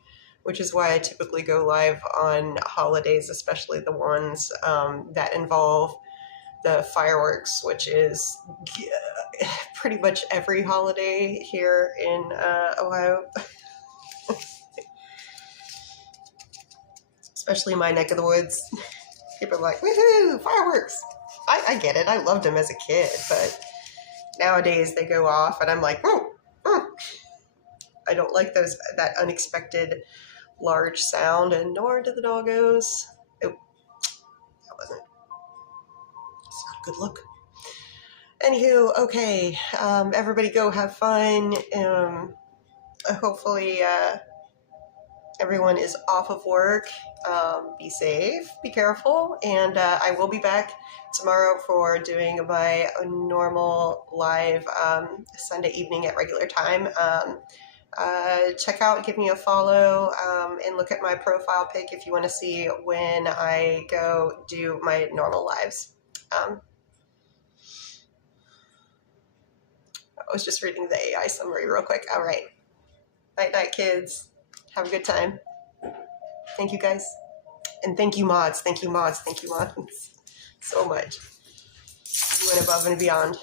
which is why I typically go live on holidays, especially the ones that involve the fireworks, which is pretty much every holiday here in Ohio. Especially my neck of the woods. People are like, woohoo, fireworks! I get it. I loved them as a kid, but nowadays they go off and I'm like, I don't like that unexpected large sound, and nor do the doggos. Oh, that wasn't. It's not a good look. Anywho, okay, everybody go have fun. Hopefully everyone is off of work. Be safe, be careful, and I will be back tomorrow for doing my normal live Sunday evening at regular time. Check out, give me a follow, and look at my profile pic if you want to see when I go do my normal lives. I was just reading the AI summary real quick. All right. Night, night, kids. Have a good time. Thank you, guys. And thank you, mods. Thank you, mods. Thank you, mods. So much. You went above and beyond.